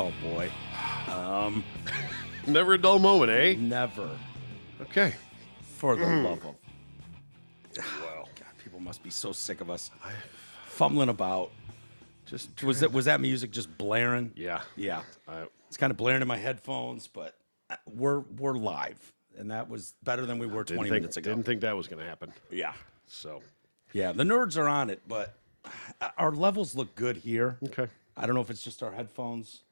Oh, boy. Never a dull moment, eh? Never. Okay. For the love of... Wow. God, people must be so sick of us. Fumbling about. Was that music just blaring? Yeah. Yeah. It's kind of blaring in my headphones, but we're live. And that was better than we were 20 minutes ago. Didn't think that was going to happen. Yeah. So. Yeah, the nerds are on it, but our levels look good here. Okay. I don't know if it's just our headphones.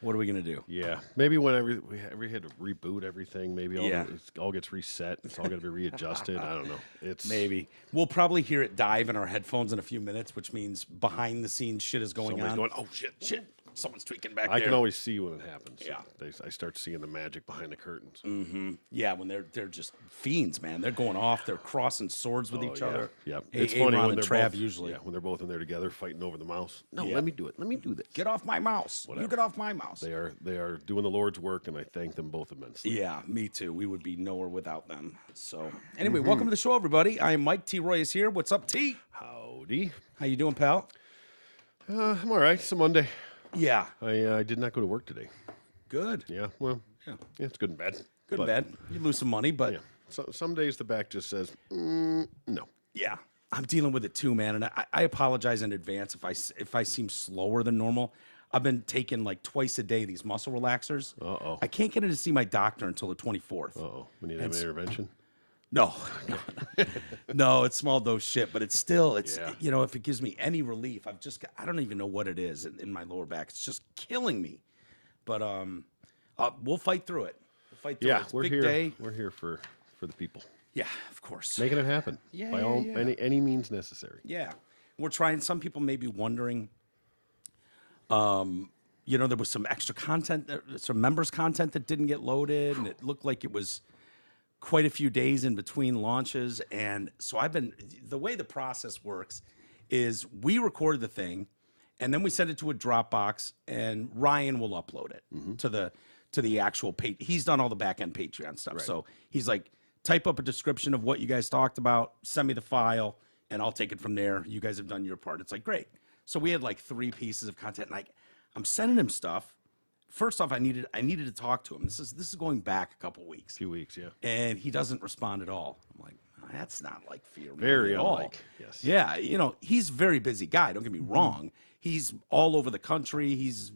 What are we going to do? Yeah. Maybe when we had to reboot everything, maybe it all gets reset. It's all going to be readjusted. I don't know. Maybe. We'll probably hear it dive in our headphones in a few minutes, which means behind the scenes shit is going on. Going, oh, shit. Someone's tweaking back there. I can always see when it happens. Yeah. I start seeing the magic behind the curtains. Mm-hmm. Yeah, when they're just fiends, man. They're going off. They're crossing swords with each other. Yeah. Hey, it's funny when and they're Trav both, usually. Yeah, when they're both in there together fighting over the mouse. No, Yeah. let me do it. Let me do this. Get off my mouse. Whatever. You get off my mouse. They are doing the Lord's work, and I thank them both immensely. Yeah, me too. We would be nowhere without them. So anyway, welcome to the show, everybody. I am Mike. T. Roy is here. What's up, T? Howdy. How you doing, pal? I'm all right. It's a Monday. Yeah. I did not go to work today. Good. Yeah, well, Yeah. it's good and bad. Good and bad. You lose some money, but Yeah. So, some days the back just says, no. yeah, I'm dealing with it too, man. And I apologize in advance if I seem slower than normal. I've been taking like twice a day these muscle relaxers. Uh-oh. I can't get in to see my doctor until the 24th. Uh-oh. We need to have an intervention. No, no, it's small dose shit, but it's still, Yeah. if it gives me any relief, I don't even know what it is in my lower back. It's just killing me. But we'll fight through it. We'll fight through it. Yeah, It's a we're big here. day. We're here for the people. Yeah, of course. Making it happen. Yeah, By yeah, all yeah. any means necessary. Yeah. We're trying, some people may be wondering, there was some extra content, some members content that didn't get loaded, and it looked like it was quite a few days in between launches. And so the way the process works is we record the thing and then we send it to a Dropbox and Ryan will upload it to the actual page. He's done all the back end Patreon stuff. Right. So he's like, type up a description of what you guys talked about, send me the file and I'll take it from there. You guys have done your part. It's like, great. So we had like 3 pieces of content and I'm sending him stuff. First off, I needed to talk to him. This is going back a couple weeks. A few weeks, yeah. And he doesn't respond at all. I'm like, that's not like fear. Very at all. unlike, yes. Yeah, he's a very busy guy. Don't get me wrong. He's all over the country. He's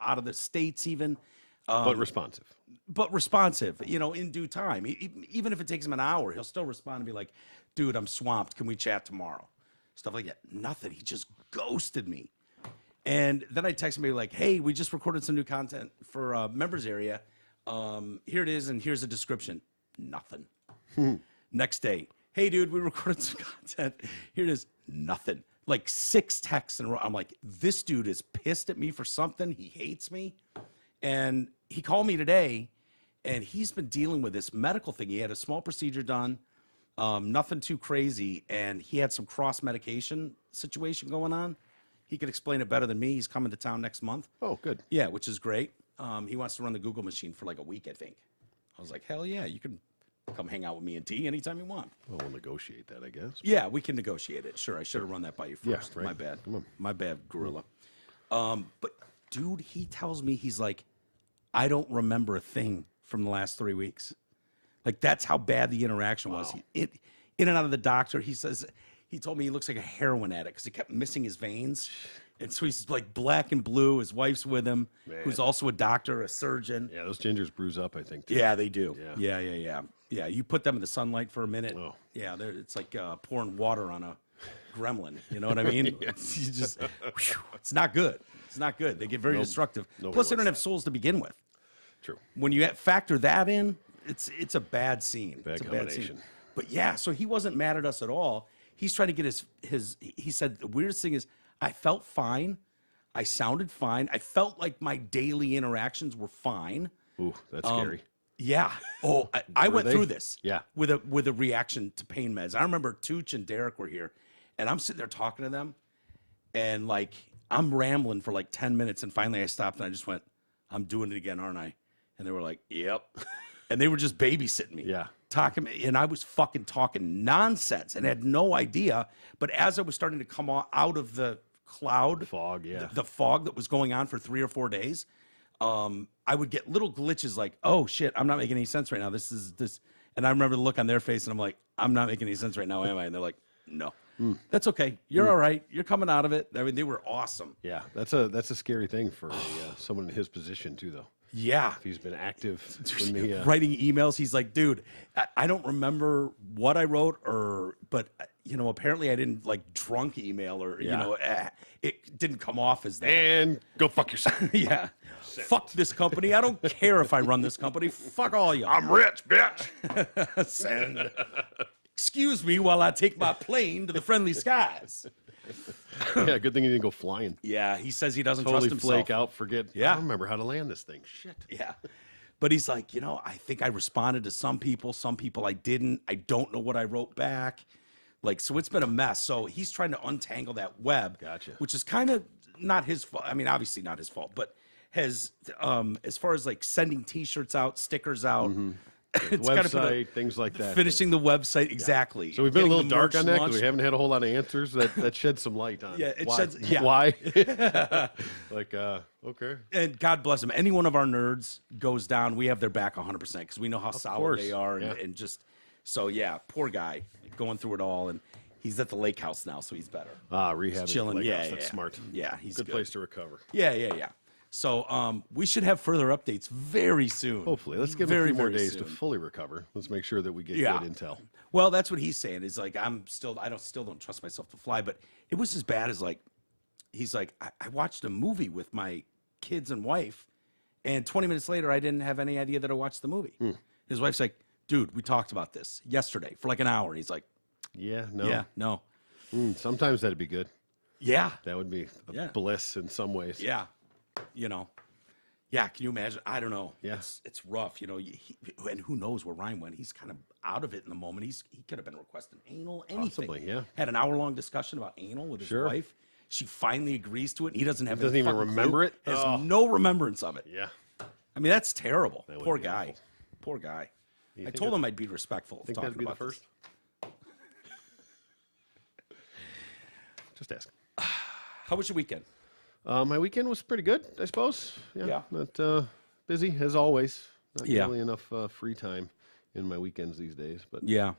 out of the states even. But responsive. But responsive. In due time. Even if it takes him an hour, he'll still respond and be like, "Dude, I'm swamped. Can we chat tomorrow?" Stuff like that. Nothing. He just ghosted me. And then I text him like, "Hey, we just recorded some new content for members area. Here it is, and here's a description." Nothing. Next day, "Hey, dude, we recorded some content. Here it is." Nothing. Like 6 texts in a row. I'm like, this dude is pissed at me for something. He hates me. And he called me today, and he's been dealing with this medical thing. He had a small procedure done, nothing too crazy, and he had some cross-medication situation going on. He could explain it better than me. He's coming to town next month. Oh, good. Yeah, which is great. He wants to run the Google machine for like a week, I think. I was like, hell yeah, you can come hang out with me and T anytime you want. Well, we'll negotiate that, I guess. Yeah, we can negotiate it. Sure, I should have run that by you Yeah, first. right. My bad. Come on. My bad, gorilla. But dude, he tells me, he's like, I don't remember a thing from the last 3 weeks. Like, that's how bad the interaction was. In and out of the doctor, he told me he looks like a heroin addict because he kept missing his veins. And so he's like black and blue. His wife's with him, who's also a doctor, a surgeon. Yeah, those gingers bruise up, I think, too. Yeah, they do. Yeah. Yeah, you put them in the sunlight for a minute. Oh. Yeah, it's like pouring water on a gremlin. You know what I mean? Yeah. It's not good. It's not good. They get very destructive. nobody Plus, they wants don't have that. souls to begin with. True. When you factor that in, it's a bad scene. Bad it's a combination. Bad scene. But yeah, so he wasn't mad at us at all. He's trying to get his. He said the weirdest thing is I felt fine. I sounded fine. I felt like my daily interactions were fine. Ooh, that's scary. Yeah. Oh, I went they? through this. Yeah. With a reaction to pain meds. I remember Tooch and Derek were here, and I'm sitting there talking to them, and like I'm rambling for like 10 minutes, and finally I stopped and I just went, "I'm doing it again, aren't I?" And they were like, "Yep." And they were just babysitting me. Yeah. Talking, and I was fucking talking nonsense and had no idea. But as I was starting to come out of the cloud, Fog, yeah. the fog that was going on for 3 or 4 days, I would get little glitches like, oh shit, I'm not making any sense right now. This. And I remember the look on their face and I'm like, I'm not making any sense right now, am I? And they're like, no, that's okay. You're all right. You're coming out of it. I mean, they were awesome. Yeah, that's a scary thing for someone in his position too, though. Yeah. If he's been active in the writing emails. He's like, dude, I don't remember what I wrote but apparently I didn't like drunk email or, it didn't come off as that. and go fuck yourself. Yeah. Fuck this company. I don't care if I run this company. Fuck all y'all. I'm rich, bitch. Send. Excuse me while I take my plane to the friendly skies. Yeah, good thing he didn't go flying. Yeah, he says he doesn't Totally trust himself. flake out, forget. Yeah. I don't remember how to land this thing. Shit. Yeah. But he's like, I think I responded to some people I didn't. I don't know what I wrote back. Like, so it's been a mess. So he's trying to untangle that web. Gotcha. Which is kind of not his fault. I mean, obviously not his fault, but has, as far as like sending T-shirts out, stickers out, it's Website, kind of been things like that. finishing the website. Exactly. So we've been a Getting little the dark on merch that because launched. we haven't had a whole lot of answers that shed some light on. Yeah, it why. sheds- yeah. Why? Like, okay. And God bless them. Any one of our nerds goes down, we have their back 100% because we know how solid course. they are. Yeah. And just, so yeah, poor guy going through it all. And he's at the lake house now, so he's better. Rehabbing. Chilling. Lake Yeah, House. That's yeah. smart. Yeah, he's good good. place to recover. Yeah. So we should have further updates very soon. Hopefully, let's give him very, a few more very days to soon. fully recover. Let's make sure that we get Yeah. good intel. Well, that's what he's saying. Is like I don't trust myself to fly, but it was as bad as like he's like I watched a movie with my kids and wife, and 20 minutes later I didn't have any idea that I watched the movie. His wife's like, dude, we talked about this yesterday for like an hour. And he's like, Yeah. No. yeah, no, Sometimes that'd be good. yeah, That would be a Yeah. bliss in some ways. yeah, yeah. Can you imagine? I don't know. Yeah. It's rough. And who knows where Ryan went? He's kind of out of it in the moment. He could have been requesting anal, anything. Possibly, yeah. Had an hour-long discussion about anal with his Sure. wife. She finally agrees to it, and he doesn't have. Doesn't any even fucking remember clue. it? Has Oh. no remembrance of it. Yeah. I mean, that's terrible. That would Poor be guy. awful. Poor guy. I think told him I'd be respectful. Think talking that'd be the about this. first? Just ask. How was your weekend? My weekend was pretty good, I suppose. Yeah. Not busy as always. Not Yeah. really enough free time in my weekends these days. But Yeah.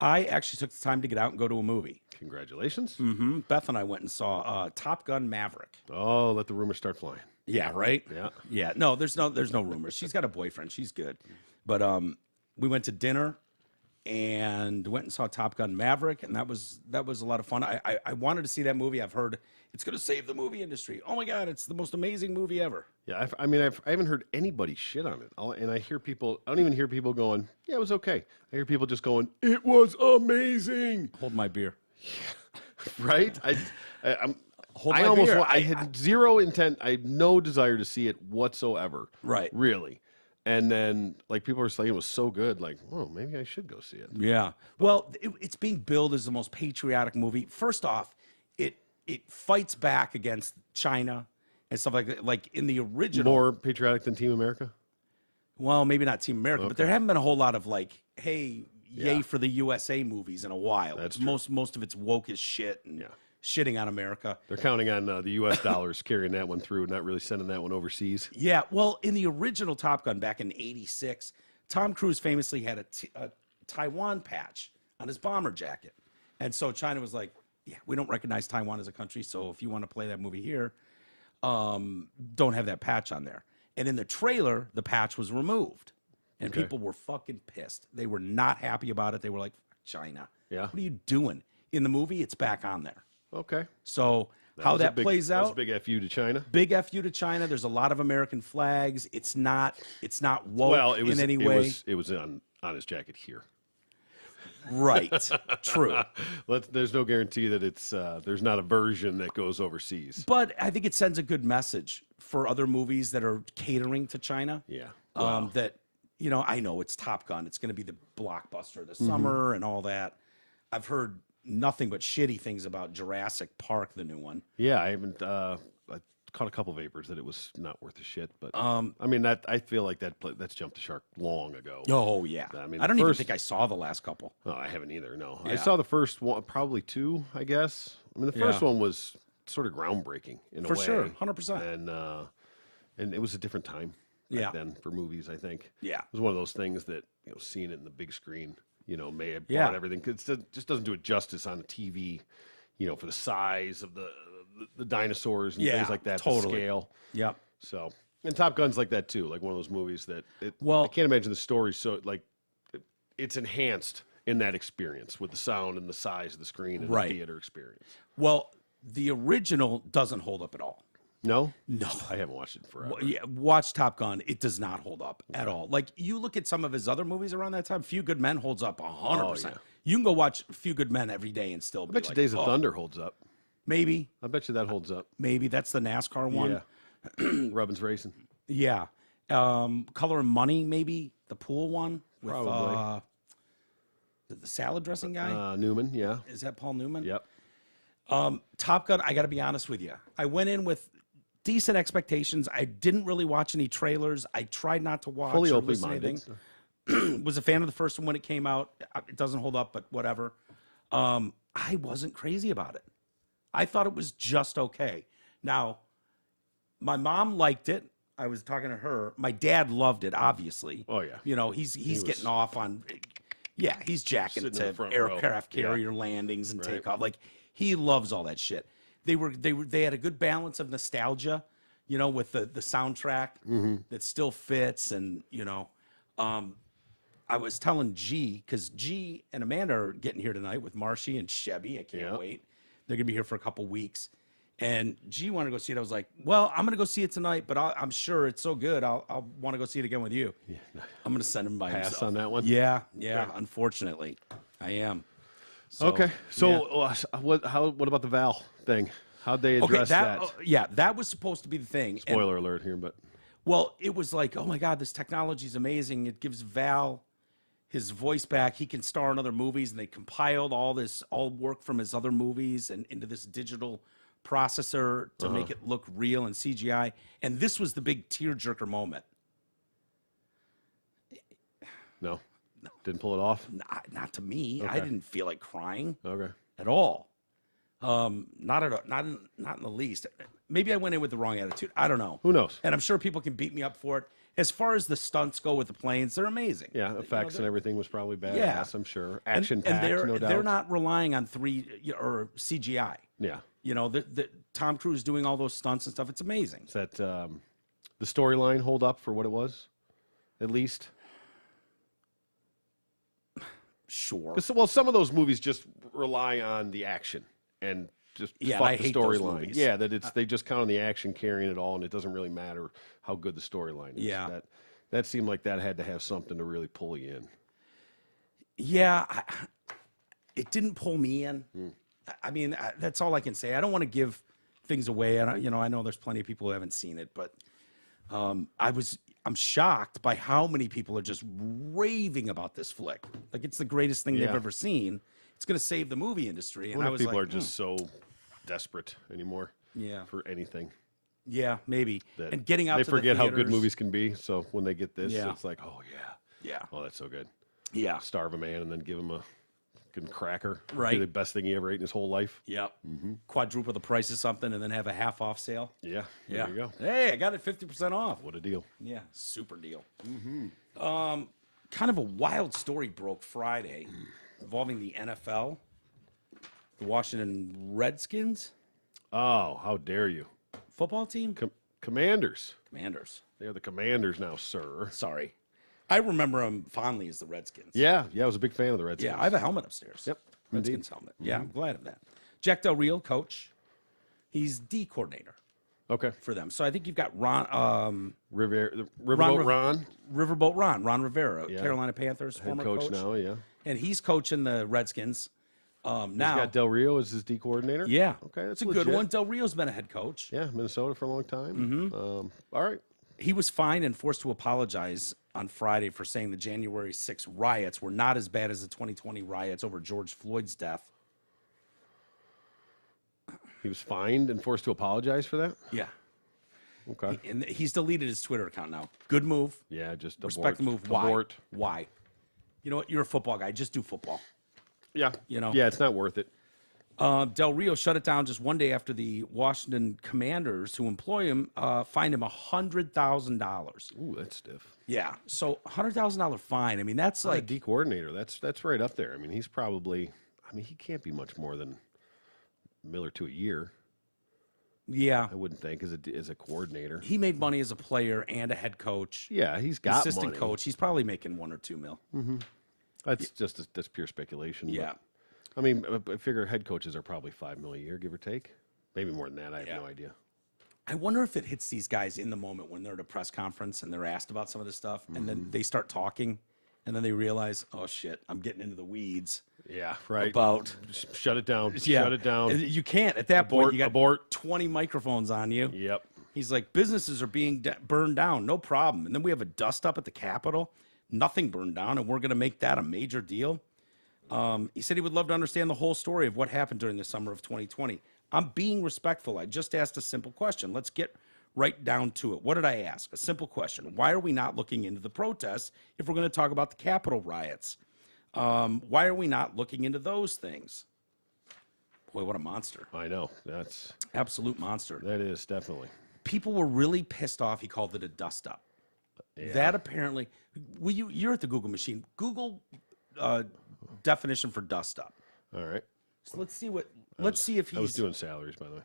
I actually took the time to get out and go to a movie. congratulations. Beth and I went and saw Top Gun Maverick. Oh, let the rumors start flying. Yeah, right? Yeah. Yeah. No, there's no rumors. She's got a boyfriend. She's good. But we went to dinner and went and saw Top Gun Maverick, and that was a lot of fun. I wanted to see that movie. I've heard it's going to save the movie industry. Oh my God, it's the most amazing movie ever. Yeah, I haven't heard anybody shit on it. And I hear people, I don't even hear people going, yeah, it was okay. I hear people just going, it was amazing. Hold my beer. Right? I'm. Hold I my almost beer. I had zero intent. I had no desire to see it whatsoever. Right. Really. And then, like, people were saying it was so good. Like, well, maybe I should go see it. Yeah. Well, it's being billed as the most patriotic movie. First off, it fights back against China and stuff like that. Like in the original. More patriotic than Team America? Well, maybe not Team America, but there haven't been a whole lot of like, hey, yay Yeah. for the USA movies in a while. That's most of it's woke as shit and shitting on America. They're counting on the U.S. dollars carrying that one through, not really sending that one overseas. Yeah, well, in the original Top Gun back in '86, Tom Cruise famously had a Taiwan patch on his bomber jacket. And so China was like, yeah, we don't recognize Taiwan as a country, so if you want to play that movie here, don't have that patch on there. And in the trailer, the patch was removed. And people were fucking pissed. They were not happy about it. They were like, fuck China. Yeah. What are you doing? In the movie, it's back on there. Okay. So how was a that big- plays that was out, a big FU to China. big FU to China. There's a lot of American flags. It's not woke Well, it was in any way. It was on his jacket here. Right. True. There's no guarantee that it's there's not a version that goes overseas. But I think it sends a good message for other movies that are catering to China. Yeah. That, I know it's Top Gun. It's going to be the blockbuster of the summer and all that. I've heard nothing but shitty things about Jurassic Park, the new one. Yeah, I haven't. I caught a couple vapors that it was not worth the shit. But I mean, I feel like that's jumped the shark long ago. Oh, yeah. I mean, I don't even first- think I saw the last couple. Oh, I haven't either. No, I Yeah. saw the first one, probably two, I guess. I mean, the first Yeah. one was sort of groundbreaking in a For way. sure, 100%. And And it was a different time back then for movies, I think. Yeah. It was one of those things that, seeing it in the big screen, may have Yeah. brought everything. It just doesn't do it justice on the TV, for the size of the dinosaurs and things like that, the scale. Yep. So, and Top Gun's like that too, like one of those movies that I can't imagine the story. So it's enhanced in that experience with the sound and the size of the screen and the theater experience. Well, the original doesn't hold up at all. No? No. I haven't watched it in forever. Yeah, watch Top Gun. It does not hold up at all. Like, you look at some of his other movies around that time, Few Good Men holds up 100%. Yeah. You can go watch Few Good Men every day and still be I bet you like, Days of Thunder holds up. Maybe. I bet you that holds up. Maybe. That's the NASCAR one. Yeah. Robbins Racing. Yeah. Color and Money, maybe. The pool one. With, Probably. The salad dressing guy? Newman, yeah. Is that Paul Newman? Yep. Top Gun, I got to be honest with you. I went in with decent expectations. I didn't really watch any trailers. I tried not to watch Fully or open listen to minded. anything. Was a fan of the first one when it came out. It doesn't hold up, but whatever. I wasn't crazy about it. I thought it was just okay. Now, my mom liked it. I was talking to her. My dad loved it, obviously. Oh, yeah. He's getting off on, he's jacking Sitting in the to front aircraft row. carrier landings and takeoff. Like, he loves all that shit. They had a good balance of nostalgia, with the soundtrack that still fits. And, I was telling G, because G and Amanda are getting here tonight with Marshy and Chevy. I can't wait. They're going to be here for a couple weeks. And G wanted to go see it. I was like, well, I'm going to go see it tonight, but I'm sure it's so good. I'll want to go see it again with you. Yeah. I'm going to send him by Pass himself. on that one? Yeah. Unfortunately, I am. So, Okay. So what about the Val thing? How'd they address that? That was supposed to be the thing. And, Spoiler alert here, but well, it was like, oh my God, this technology is amazing. It gives Val his voice back. He can star in other movies, and they compiled all work from his other movies and into this digital processor to make it look real and CGI. And this was the big tearjerker moment. no, didn't pull it off. Not to me. I Okay. didn't feel like crying Okay. at all. Not in the least. Maybe I went in with the wrong attitude. I don't know. Who knows? And I'm sure people can beat me up for it. As far as the stunts go with the planes, they're amazing. Yeah, effects and everything was probably badass. Yeah. I'm sure. And Action packed, no doubt. they're not relying on 3 or CGI. Yeah. The Tom Cruise doing all those stunts and stuff. It's amazing. Does that the storyline hold up for what it was, at least? Sure. Well, some of those movies just rely on the action and just Yeah, fuck and I the hate those storyline. movies. Yeah, they just count on the action carrying it all, and it doesn't really matter how good the storyline is. Yeah. That seemed like that had to have something to really pull you in. Yeah, it didn't pull me in. I mean, that's all I can say. I don't want to give things away. I know there's plenty of people who haven't seen it, but I'm shocked by how many people are just raving about this flick. Like, it's the greatest thing they've Yeah. ever seen. It's going to save the movie industry. I And wonder I if was people like, are just so desperate anymore yeah, for anything. yeah, maybe. That And getting out they to forget the how good theaters- movies can be. So when they get this, Yeah. it's like, oh yeah, Yeah, oh that's so good. yeah, Starve a man and then give him a good cracker. Right. Be the best thing he ever ate in his whole life. yep. Quadruple the price of something and then have a half off sale. Yeah. Yeah. There you go. Hey, I got it 50% off. What a deal. Yeah, super deal. Kind of a wild story broke Friday involving the NFL, the Washington Redskins Oh, how dare you? football team. Commanders. Commanders. They're the Commanders now, sir. Sorry, I remember them fondly as the Redskins. Yeah, I was a big fan of the Redskins. Yeah, I have a helmet upstairs. Yep, Redskins helmet. Yeah, I'm glad of that. Jack Del Rio, coach. He's D coordinator Okay. for them. So I think you've got Riverboat Ron Rivera, Yeah. Carolina Panthers, head former coach now, yeah. and he's coaching the Redskins He's now. got Del Rio as his D coordinator. Yeah, Okay, that's it's a good legit. one. Del Rio's been a head coach. Yeah, Minnesota for a long time. All right. He was fined and forced to apologize on Friday for saying the January 6 riots were not as bad as the 2020 riots over George Floyd's death. He was fined and forced to apologize for that. Yeah, Okay. and he's deleted his Twitter account now. Good move. Yeah, just Respect abort. the move. Why? Abort. Why? You know what? You're a football guy. Just do football. Yeah. You know? Yeah, it's not worth it. Del Rio shut it down just one day after the Washington Commanders, who employ him, fined him $100,000. Ooh, that's stiff. Yeah, so $100,000 fine. I mean, that's like a D coordinator. That's right up there. I mean, he's probably. I mean, he can't be much more than $1 million or $2 million a year. Yeah, I wouldn't think as a coordinator. He made money as a player and a head coach. Yeah, he's got assistant money. coach. He's probably making $1 or $2 million. Mm-hmm. That's pure speculation. Yeah. But, I mean, I figure head coaches are probably $5 million a year, give or take. Maybe more than that. I have no idea. I wonder if it hits these guys in the moment when they're at a press conference and they're asked about some of this stuff, and then they start talking, and then they realize, oh shit, I'm getting into the weeds. Yeah, right. About shut it down. Yeah. Shut it down. You can't at that point. You got 20 microphones on you. Yep. He's like, businesses are being burned down, no problem. And then we have a dust up at the Capitol, nothing burned down, and we're going to make that a major deal. He said he would love to understand the whole story of what happened during the summer of 2020. I'm being respectful. I just asked a simple question. Let's get right down to it. What did I ask? A simple question. Why are we not looking into the protests if we're going to talk about the Capitol riots? Why are we not looking into those things? Boy, what a monster. I know. That's absolute monster. That is, definitely. People were really pissed off. He called it a dust up. Yeah. That apparently, you're at the Google machine. Google definition for dust up. All right. So let's see if he's. I was doing salaries, by the way.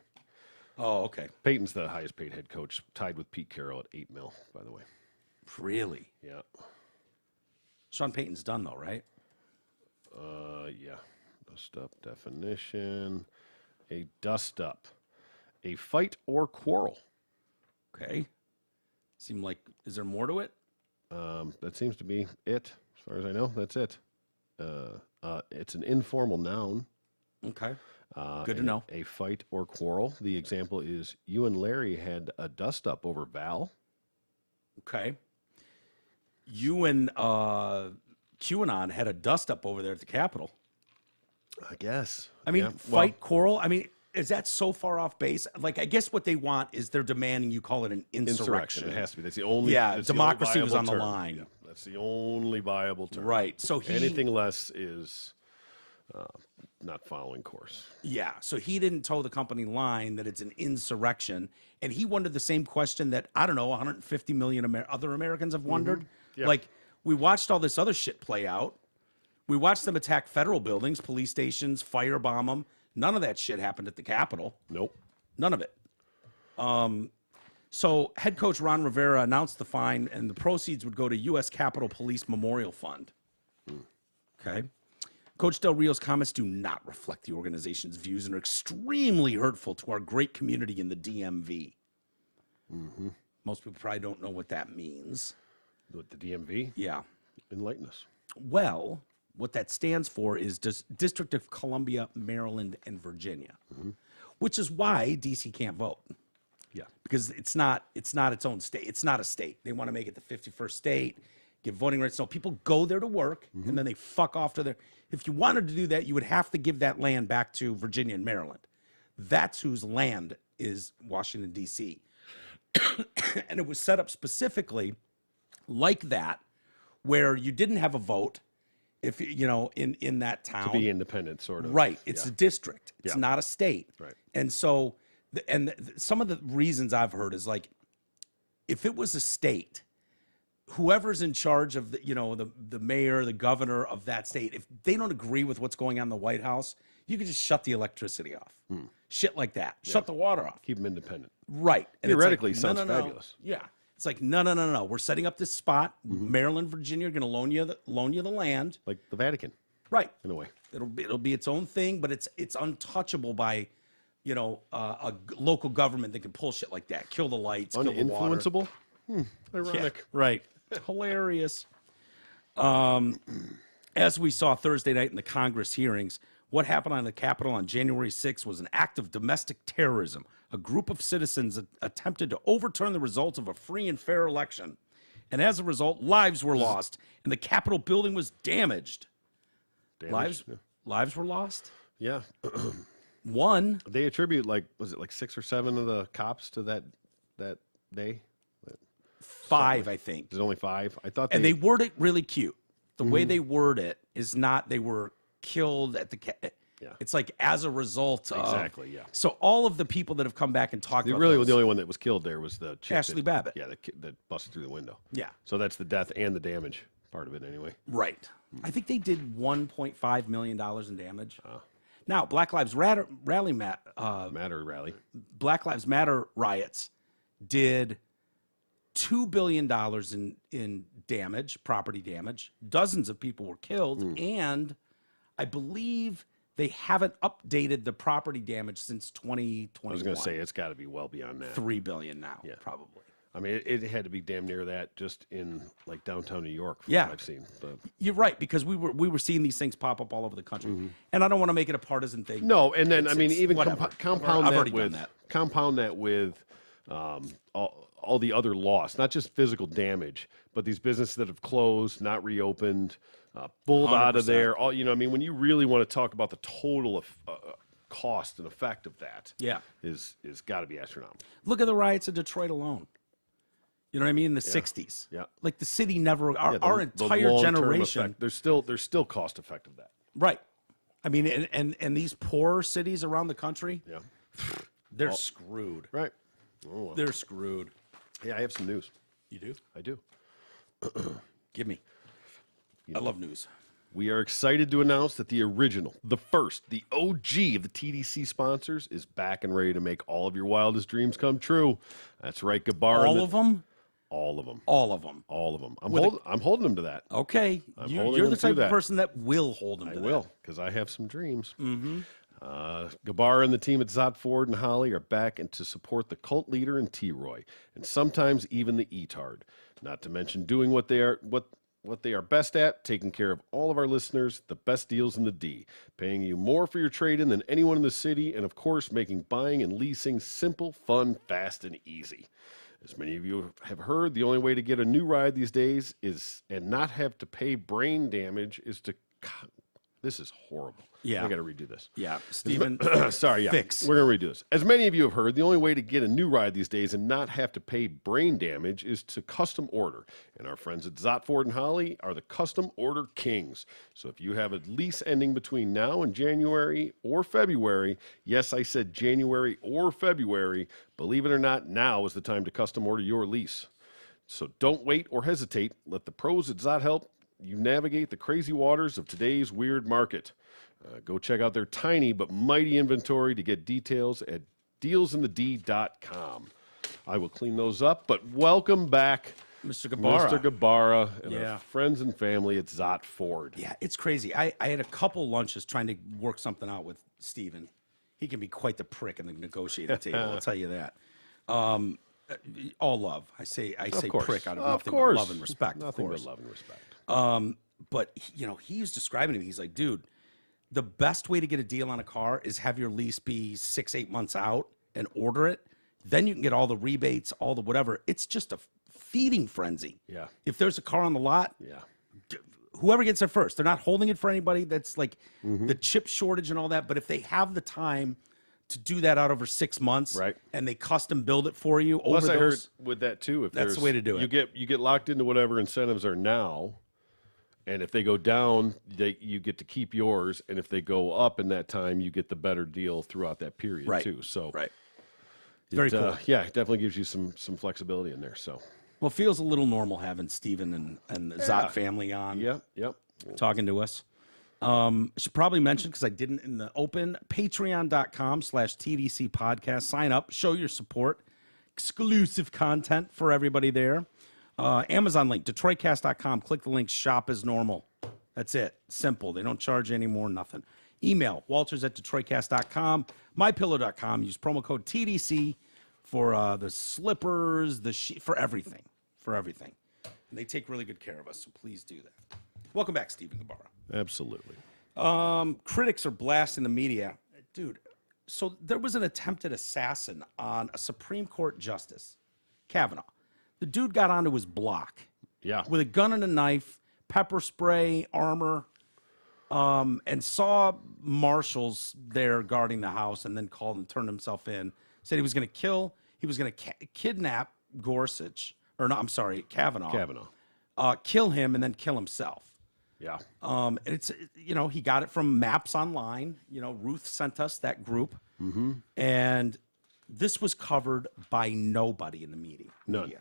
Oh, okay. Peyton's the highest paid head coach, tied with Pete Carroll at $8 million, by the way. Really? Yeah. Sean Payton's done though, right? Yeah. Dust up definition. A dust up. A fight or quarrel. Okay. Is there more to it? That seems to be it. As far as I know, that's it. It's an informal noun. Okay. Good to know. A fight or quarrel. The example is you and Larry had a dust up over Val. Okay. You and QAnon had a dust up over there at the Capitol. I guess. I mean, fight, quarrel. I mean, is that so far off base? Like, I guess what they want is they're demanding you call it an insurrection. It has to be. That's the only. Yeah, democracy was on the line. Yeah, that's the only viable term. Right. So anything less is not following course. Yeah. So he didn't toe the company line that it's an insurrection, and he wondered the same question that 150 million other Americans have wondered. Mm-hmm. Yeah. Like, we watched all this other shit play out. We watched them attack federal buildings, police stations, firebomb them. None of that shit happened at the Capitol. Nope. None of it. So head coach Ron Rivera announced the fine, and the proceeds would go to U.S. Capitol Police Memorial Fund. Okay. Coach Del Rio's comments do not reflect the organization's views and are extremely hurtful to our great community in the DMV. Mm-hmm. Most people probably don't know what that means. What, the DMV? Yeah. Enlighten us. Well, what that stands for is District of Columbia, Maryland, and Virginia, which is why DC can't vote. Yeah, because it's not its own state. It's not a state. They want to make it the 51st state, give voting rights. No, people go there to work, and then they fuck off to their. If you wanted to do that, you would have to give that land back to Virginia and Maryland. That's whose land is Washington, D.C. And it was set up specifically like that, where you didn't have a vote. If in that town, to be independent, sort of, right? It's a district. It's not a state, right? And so, some of the reasons I've heard is like, if it was a state, whoever's in charge of the mayor, the governor of that state, if they don't agree with what's going on in the White House, you could just shut the electricity off, shit like that, shut the water off, keep them independent, right? And theoretically, it's like, sounds fabulous. Yeah. It's like, no. We're setting up this spot. Maryland, Virginia are going to loan you the land, like the Vatican, right? In a way, it'll be its own thing, but it's untouchable by, a local government that can pull shit like that, kill the lights, kill the water. Uninfluenceable. Ironic, yeah, right? Hilarious. As we saw Thursday night in the Congress hearings, what happened on the Capitol on January 6th was an act of domestic terrorism. A group of citizens attempted to overturn the results of a free and fair election. And as a result, lives were lost, and the Capitol building was damaged. Lives were lost? Yeah. One. They attribute, was it 6 or 7 of the cops to that day? 5, I think. There's only 5? I thought and they word it really cute. The way they word it is not they were killed at the Yeah. It's like as a result of... Exactly, yeah. So all of the people that have come back and talked about really, the only one that was killed there was the chick Ashley Babbitt. Yeah, that busted through the window. Yeah. So that's the death and the damage part of it anyway. Right. I think they did $1.5 million in damage. Now, Black Lives Matter riots did $2 billion in damage, property damage. Dozens of people were killed, and I believe they haven't updated the property damage since 2021. I was going to say it's got to be well beyond that. $3 billion now, probably. I mean, it had to be damn near that just in like downtown New York. From Yeah, what I've seen. But you're right, because we were seeing these things pop up all over the country, and I don't want to make it a partisan thing. No, and then I mean, even compound that with all the other loss, not just physical damage, but these businesses that have closed, not reopened, pulled 100%. Out of there. All I mean, when you really want to talk about the total of cost and effect of that, is got to be astronomical. Look at the riots in Detroit alone. You know what I mean? In the 60s. Yeah. Like the city never, our entire generation. There's still cost effect of that. Right. I mean, and these poor cities around the country, they're screwed. Right. Oh, well. They're screwed. Yeah, I have some news. You do? I do. Give me. I love news. We are excited to announce that the original, the first, the OG of the TDC sponsors is back and ready to make all of your wildest dreams come true. That's right, Gabar. All of them? All of them. All of them. All of them. I'm holding them to that. Okay. You're the type of person that will hold them to that. I will, because I have some dreams. Gabar and the team at Zott Ford and Holly are back and to support the cult leader in T-Roy, and sometimes even the E-Tard. Not to mention doing what they are best at, taking care of all of our listeners, the best deals in the D, paying you more for your trade-in than anyone in the city, and of course, making buying and leasing simple, fun, fast, and easy. As many of you have heard, the only way to get a new ride these days and not have to pay brain damage is to... This is horrible. Yeah. I got to redo this. Yeah. Stephen, sorry, fix. We're going to redo this. As many of you have heard, the only way to get a new ride these days and not have to pay brain damage is to custom order. And our friends at Zott Ford and Holly are the custom order kings. So if you have a lease ending between now and January or February, yes, I said January or February, believe it or not, now is the time to custom order your lease. So don't wait or hesitate. Let the pros at Zott help you navigate the crazy waters of today's weird market. Go check out their tiny but mighty inventory to get details at dealsinthed.com. I will clean those up, but welcome back, Mr. Gabarra. Mr. Gabarra and our friends and family at Zott Ford. Yeah, it's crazy. I had a couple lunches trying to work something out with Steven. He can be quite the prick in the negotiating table, I'll tell you that. All love. I say prick out of nothing but love and respect. Nothing but love and respect. But he was describing to me, he's like, dude, the best way to get a deal on a car is have your lease be 6-8 months out and order it. Then you can get all the rebates, all the whatever. It's just a feeding frenzy. Yeah. If there's a car on the lot, whoever gets there first, they're not holding it for anybody. That's like the chip shortage and all that. But if they have the time to do that out over 6 months, right, and they custom build it for you Plus, over I heard with that too, if that's the way to do it. You get locked into whatever incentives are now. And if they go down, you get to keep yours. And if they go up in that time, you get the better deal throughout that period too. So very cool. Yeah, it definitely gives you some flexibility in there. So well, it feels a little normal having Steven and the Zott family on. Yep. Talking to us. I should probably mention, because I didn't in the open, patreon.com/TDC Podcast. Sign up, show your support. Exclusive content for everybody there. Amazon link, DetroitCast.com. Click the link, shop as normal. That's it. Simple. They don't charge you any more, nothing. Email, walters@DetroitCast.com. MyPillow.com. Use promo code TDC for the slippers, for everything. For everything. And they take really good care of us, so please do that. Welcome back, Stephen Gabarra. Absolutely. Critics are blasting the media. Dude, so there was an attempted assassin on a Supreme Court justice, Kavanaugh. The dude got onto his block with a gun and a knife, pepper spray, armor, and saw marshals there guarding the house, and then called and turned himself in. Said he was going to kidnap Kavanaugh, kill him, and then kill himself. Yeah. And it's, he got it from Maps Online. Ruth sent us that group. And this was covered by nobody in the media. None.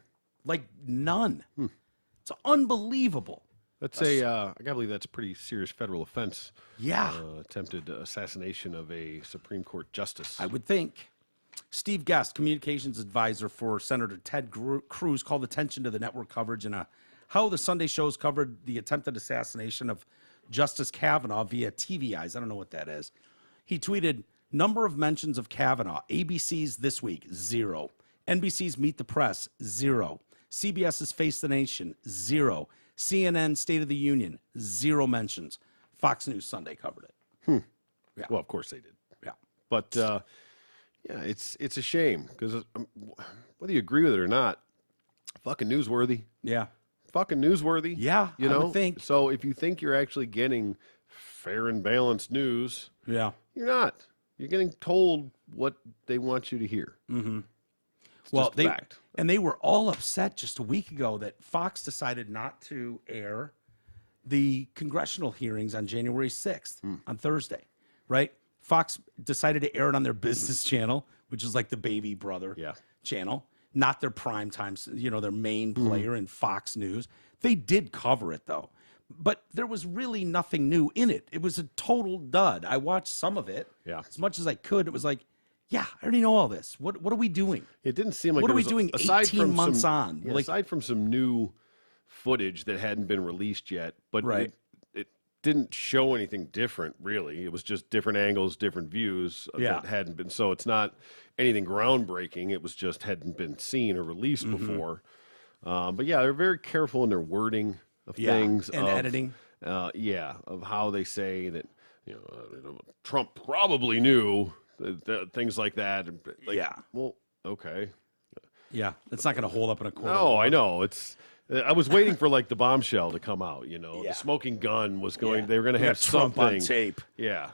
Like none. It's unbelievable. That's I gotta believe that's a pretty serious federal offense. Yeah. Attempted assassination of a Supreme Court justice. I would think. Steve Guest, communications advisor for Senator Ted Cruz, called attention to the network coverage and how the Sunday shows covered the attempted assassination of Justice Kavanaugh via TV Eyes. I don't know what that is. He tweeted, number of mentions of Kavanaugh. ABC's This Week, 0. NBC's Meet the Press, 0. CBS's Face the Nation, 0. CNN State of the Union, 0 mentions. Fox News Sunday covered it. Yeah. Well, of course they did. Yeah. But yeah, it's a shame because whether you agree with it or not, fucking newsworthy. Yeah. Fucking newsworthy. Yeah, you I know. would think. So if you think you're actually getting fair and balanced news, Yeah. you're not. You're getting told what they want you to hear. Well, fact. They were all upset just a week ago that Fox decided not to air the congressional hearings on January 6th, on Thursday, right? Fox decided to air it on their business channel, which is like the baby brother channel, not their prime time, their main player in Fox News. They did cover it, though. But there was really nothing new in it. It was a total dud. I watched some of it as much as I could. It was like, yeah, I already know all this. What are we doing? It didn't seem like What there are we was doing aside 18 from months some, on? Yeah, Like- aside from some new footage that hadn't been released yet, but Right. it didn't show anything different, really. It was just different angles, different views that hadn't been. So it's not anything groundbreaking. It was just hadn't been seen or released before. But yeah, they're very careful in their wording of things. And editing. Of how they say that, Trump probably knew things like that. Well, okay. Yeah, it's not going to hold up in a court. No, I know. I was waiting for like the bombshell to come out. Yeah. The smoking gun was going. Yeah. They were going to We have got Trump something on tape. Yeah.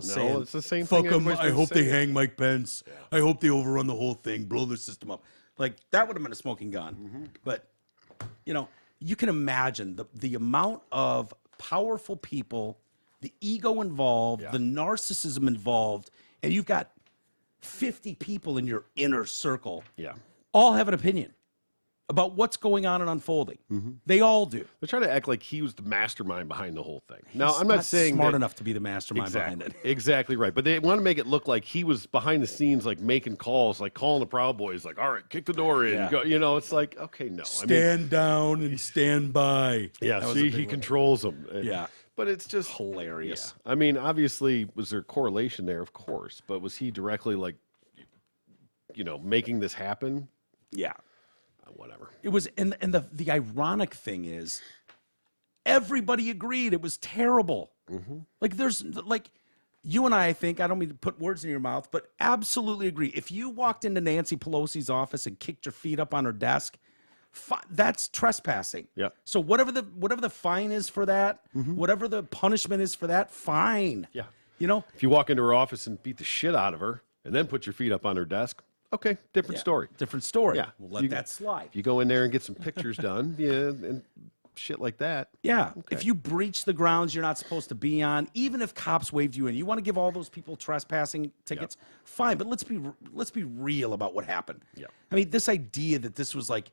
Saying, it's the same fuck thing. them. everybody's I been hope they saying. hang Mike Pence. I hope they overrun the whole thing, blow their system up. Like, that would have been a smoking gun. But, you can imagine the amount of powerful people, the ego involved, the narcissism involved, and you've got 50 people in your inner circle. Yeah. All have an opinion about what's going on and unfolding. They all do. They try to act like he was the mastermind behind the whole thing. Now, He's I'm not saying smart that, enough to be the mastermind behind it. Exactly right. But they want to make it look like he was behind the scenes, like making calls, like calling the Proud Boys, like, all right, kick the door in. Yeah. Go, it's like, okay, no. Stand down and stand by. Yeah, That was a see, big he one. controls them. Yeah. But it's just Hilarious. Yeah. I mean, obviously, was there correlation there? Of course. But was he directly, like, making this happen? Yeah. Whatever. It was, and the ironic thing is, everybody agreed it was terrible. Like, you and I think, I don't mean to put words in your mouth, but absolutely agree. If you walked into Nancy Pelosi's office and kicked your feet up on her desk, that's trespassing. Yeah. So whatever the fine is for that, whatever the punishment is for that, fine. Yeah. If you walk into her office and beat the shit out of her and then put your feet up on her desk, okay, different story. Different story. Yeah. We'll let that slide. If you go in there and get some pictures done, and shit like that. Yeah. If you breach the grounds you're not supposed to be on, even if cops waved you in, you want to give all those people trespassing tickets, fine. But let's be real about what happened. Yeah. I mean, this idea that this was like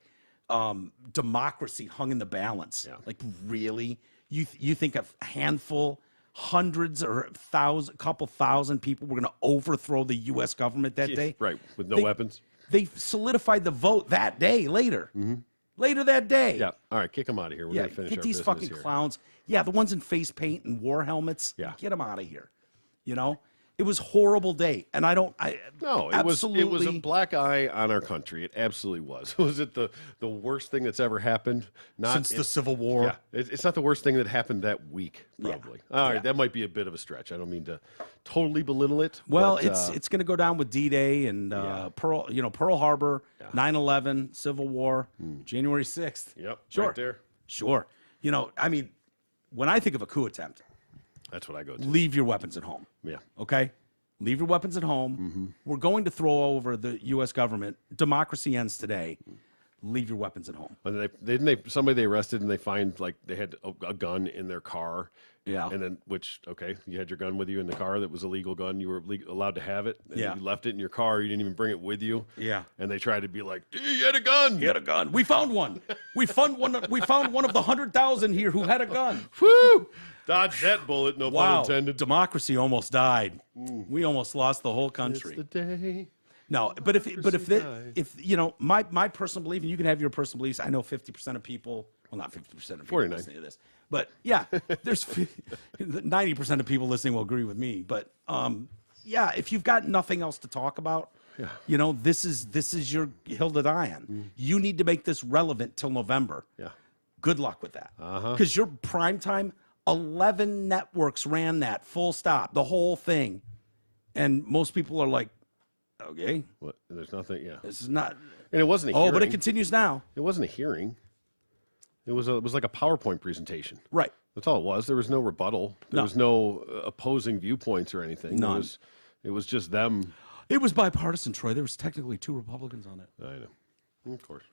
democracy hung in the balance. Yeah. Like, really? You think a handful, hundreds or couple thousand people were going to overthrow the U.S. government that day? Right, with no weapons. They solidified the vote that day later. Later that day. Yeah. All right, kick them out of here. We're Yeah, going to finish get our these business fucking here. clowns. Yeah, the ones in face paint and war helmets. Yeah. Get them out of here. It was a horrible day. And No, it was a black eye on our country. It absolutely was. Was it the worst thing that's ever happened? Since the Civil War. Yeah, it's not the worst thing that happened that week, probably. Yeah. All right, that might be a bit of a stretch. I don't mean to totally belittle it. Well, but, it's going to go down with D-Day and Pearl Harbor, 9/11, Civil War, January 6th. Yep, Sure. right there. Sure. I mean, when I think of a coup attempt, That's what I go to. leave your weapons at home. Yeah. Okay? Leave your weapons at home. We're going to throw over the U.S. government. Democracy ends today. leave your weapons at home. And somebody they arrested and they find like they had a gun in their car. Yeah. And then, you had your gun with you in the car that was a legal gun. You were allowed to have it. And Yeah. You left it in your car. You didn't even bring it with you. Yeah. And they tried to be like, you had a gun. He had a gun. We found one. We found one of the 100,000 here who had a gun. Woo! Dodge that bullet, no Wow. pun intended. Democracy almost died. We almost lost the whole country. It's the day. No, but if you know, my personal belief, and you can have your personal beliefs. I know 50% of people, well, not 50% of people 49. listening to this, but yeah, there's 90% of people listening will agree with me. But yeah, if you've got nothing else to talk about, you know, this is your hill to die on. You need to make this relevant till November. Yeah. Good luck with that, because your prime time, 11 networks ran that full stop, the whole thing, and most people are like, okay, What? There's nothing. Yeah. this is not. And it wasn't a Oh, hearing. but it continues now. It wasn't a hearing. It was like a PowerPoint presentation. Right. That's all it was. There was no rebuttal. There No. was no opposing viewpoints or anything. None. It was just them. It was bipartisan, Troy. There was technically 2 Republicans on it. I know. Of course.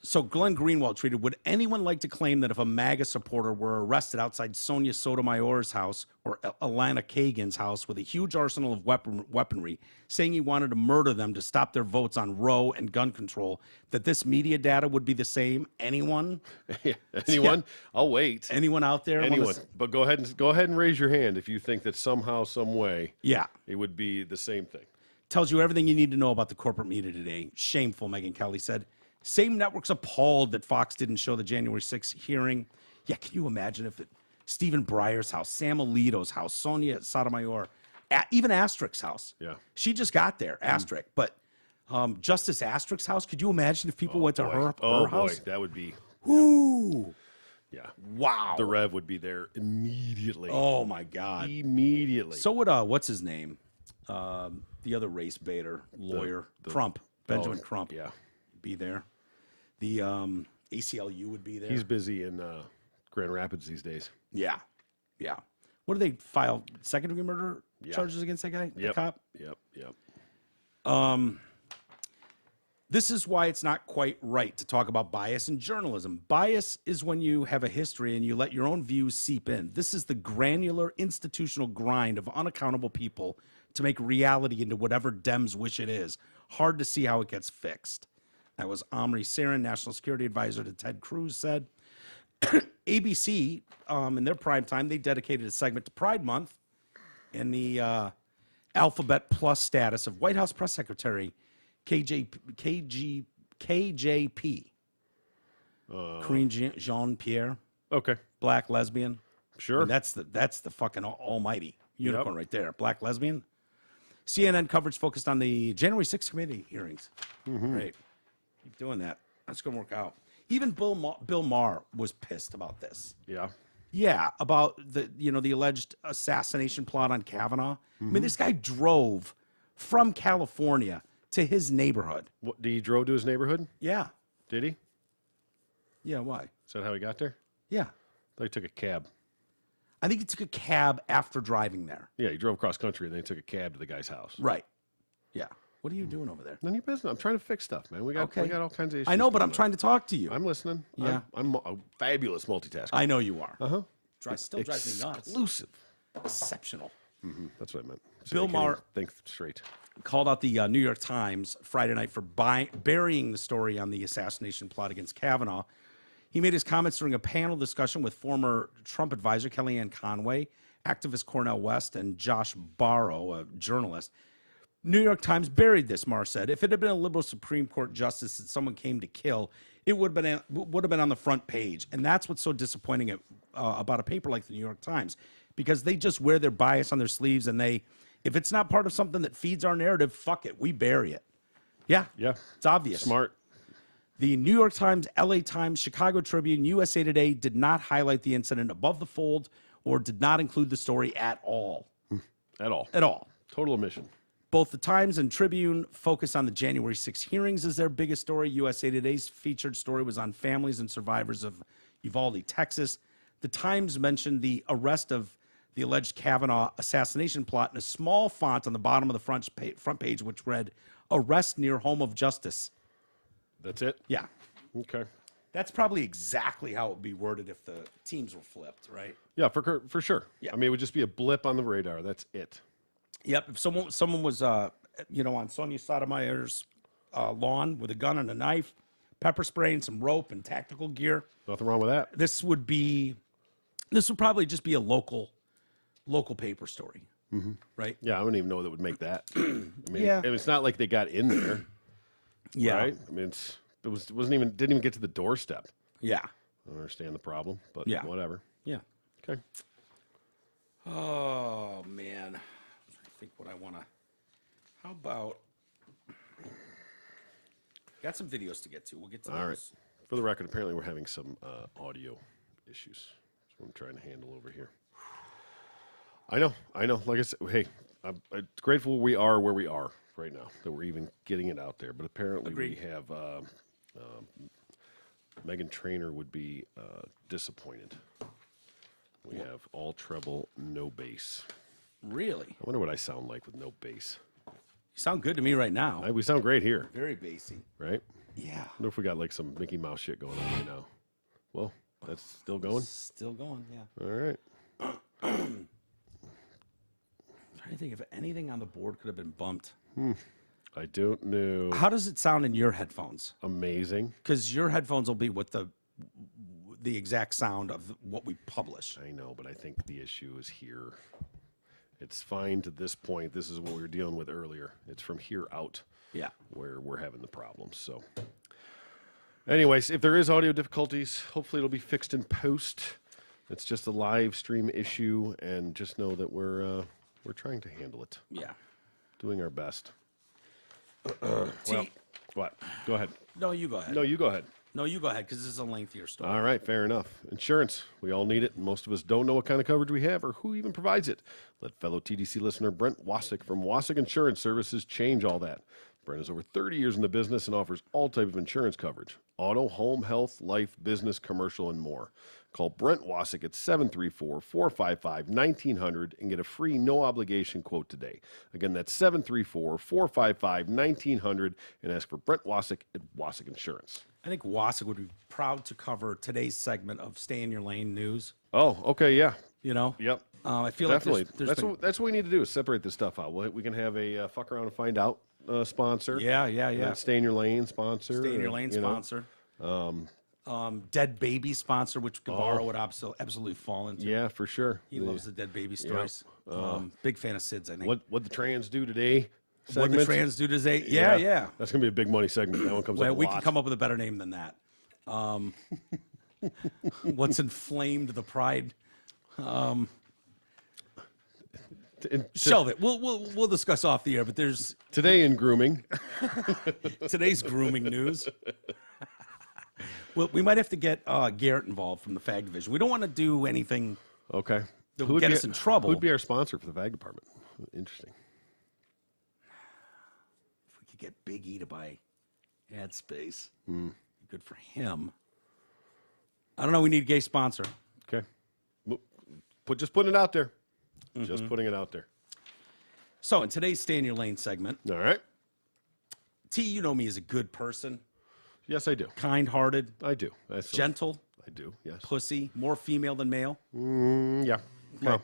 So Glenn Greenwald tweeted, would anyone like to claim that if a MAGA supporter were arrested outside Sonia Sotomayor's house or Alana Kagan's house with a huge arsenal of weaponry, saying he wanted to murder them to stop their votes on Roe and gun control, that this media data would be the same? Anyone? Anyone? I'll wait. Anyone out there? Anyone. But go ahead and raise your hand if you think that somehow, some way, Yeah. it would be the same thing. Tells you everything you need to know about the corporate media today. Shameful, Megyn Kelly said. Same networks appalled that Fox didn't show the January 6th hearing. Yeah, can you imagine if Stephen Breyer's house, Sam Alito's house, Sonia Sotomayor, even Astrick's house. Yeah. She just got there, Astrick. But Justice Astrick's house, could you imagine if people went to her house? Boy, that would be. Ooh. Yeah. Wow. The Rev would be there immediately. Oh, my God. Immediately. So would, what's his name? The other race baiter lawyer, Crump, Benjamin Crump. Yeah. Be there. The ACLU would be there. He's busy in Grand Rapids these days. Yeah. Yeah. What do they file? Second-degree murder charges against that guy? The cop? Yep. This is why it's not quite right to talk about bias in journalism. Bias is when you have a history and you let your own views seep in. This is the granular institutional grind of unaccountable people to make reality into whatever Dems wish it is. Hard to see how it gets fixed. That was Omri Sarin, National Security Advisor to Ted Cruz, said. ABC, in their prime time, they dedicated a segment to Pride Month in the Alphabet Plus status of White House Press Secretary KJP, Corinne Jean-Pierre, Okay. black lesbian. Sure. And that's the fucking almighty unicorn right there, black lesbian. CNN coverage focused on the January 6th committee hearings. Great. Keep doing that. That's going to work out. Even Bill Maher was pissed about this. Yeah. Yeah, about the alleged assassination plot on Kavanaugh. I mean, this guy drove from California to his neighborhood. What, he drove to his neighborhood? Yeah. Did he? Yeah, why? Is that how he got there? Yeah. I thought he took a cab. I think he took a cab after driving there. Yeah, he drove cross country and then he took a cab to the guy's house. Right. Yeah. What are you doing over there? None of your business. I'm trying to fix stuff, man. We got all kinds of issues. I know, but I'm going on. trying to talk to you. I'm listening. Yeah. I'm a fabulous multitasker. I know you are. Still drives me nuts. Exclusive. Exceptional. That's what I meant. So Bill I can't even Maher- think straight. Called out the New York Times Friday night for burying the story on the assassination plot against Kavanaugh. He made his comments during a panel discussion with former Trump advisor Kellyanne Conway, activist Cornel West, and Josh Barro, a journalist. New York Times buried this, Maher said. If it had been a liberal Supreme Court justice that someone came to kill, it would have been on the front page. And that's what's so disappointing about a paper like the New York Times, because they just wear their bias on their sleeves, and if it's not part of something that feeds our narrative, fuck it, we bury it. Yeah, it's obvious. Smart. The New York Times, LA Times, Chicago Tribune, USA Today did not highlight the incident above the fold or did not include the story at all. At all. At all. Total omission. Both the Times and Tribune focused on the January 6 hearings as their biggest story. USA Today's featured story was on families and survivors of Uvalde, Texas. The Times mentioned the arrest of the alleged Kavanaugh assassination plot in a small font on the bottom of the front page, which read, "Arrest near home of justice." That's it? Yeah. Okay. That's probably exactly how it would be worded if the teams were flipped, right? Yeah, for sure. Yeah. I mean, it would just be a blip on the radar. That's it. Yep. If someone was, on Sonia Sotomayer's lawn with a gun and a knife, pepper spray and some rope and tactical gear, Nothing wrong with that. this would probably just be a local paper story, right? Yeah, I don't even know that would make that. I mean, Yeah. it's not like they got in there, Yeah. right? I mean, didn't even get to the doorstep. Yeah. I don't understand the problem, but Yeah. whatever. Yeah. Okay. Oh man, I think what I want to. How about? Got some videos to get to. We'll get to All right. those. For the record, apparently we're having some audio issues. That's what I'm trying to handle over here. I know. Like I said, hey, I'm grateful we are where we are right now, that we're even getting it out there. But apparently Agreed. we have Megan Trainor would be disappointed. We have all treble, no bass. Really? I wonder what I sound like with no bass. You sound good to me right now. We sound great here, Very bassy. right? Yeah. I wonder if we got like some Mickey Mouse shit going on right now. Well, that's still going. Still going. Yeah. All right. I'm trying to think if anything on the board could have been bumped. I don't know. How does it sound in your headphones? Amazing. Because your headphones will be with the exact sound of what we publish. I know, but I think the issue is here. It's fine to this point. This is what we were dealing with earlier. It's from here out Yeah. where we're having the problems. So, anyways, if there is audio difficulties, hopefully it'll be fixed in post. It's just a live stream issue, and just know that we're trying to handle it, Yeah. doing our best. T- What? Go ahead. no, you go ahead. No, you go ahead. No, you go ahead because this is a lengthier story. All right, fair enough. Insurance, we all need it, and most of us don't know what kind of coverage we have or who even provides it. Let fellow TDC listener Brent Wasick from Wasick Insurance Services change all that. Brent has over 30 years in the business and offers all type of insurance coverage: auto, home, health, life, business, commercial, and more. Call Brent Wasick at 734-455-1900 and get a free no-obligation quote today. Again, that's 734-455-1900 and ask for Brent Wasick at Wasick Insurance. I think Wasick would be proud to cover today's segment of Stay in Your Lane news. Oh, okay, yeah. You know? Yep. I feel Definitely. like there's That's been, what we need to do is separate this stuff out. We can have a fuck around and find out sponsor. Yeah. And then Stay in Your Lane sponsor. Stay in Your Lane sponsor. Dead Baby sponsor, which Gabarro would absolutely fall into. Yeah, for sure. He loves the Dead Baby stories. Big fan of Sid's, I think. What the trans do today? What the segment? trans do today? Yeah. That's gonna be a big money segment. That one comes Well, up a we lot. can come up with a better name than that. What's inflamed the pride? Shelve it. We'll discuss off the air. But there's Today in grooming. today's grooming news. Well, we might have to get Garrett involved from the FAG division. We don't want to do anything Okay. that Who would get be- us in trouble. Who'd be our sponsor for the VAG department? Interesting. If we could get Big E to buy ad space, Hmm. good for him. I don't know. We need a gay sponsor. Okay. Just putting it out there. Mm-hmm. Just putting it out there. So in today's Stay in Your Lane segment, All right. T, you know me as a good person, Yes, I do. kind-hearted, I do. That's gentle, I do. Yes. pussy, more female than male. Yeah. Well,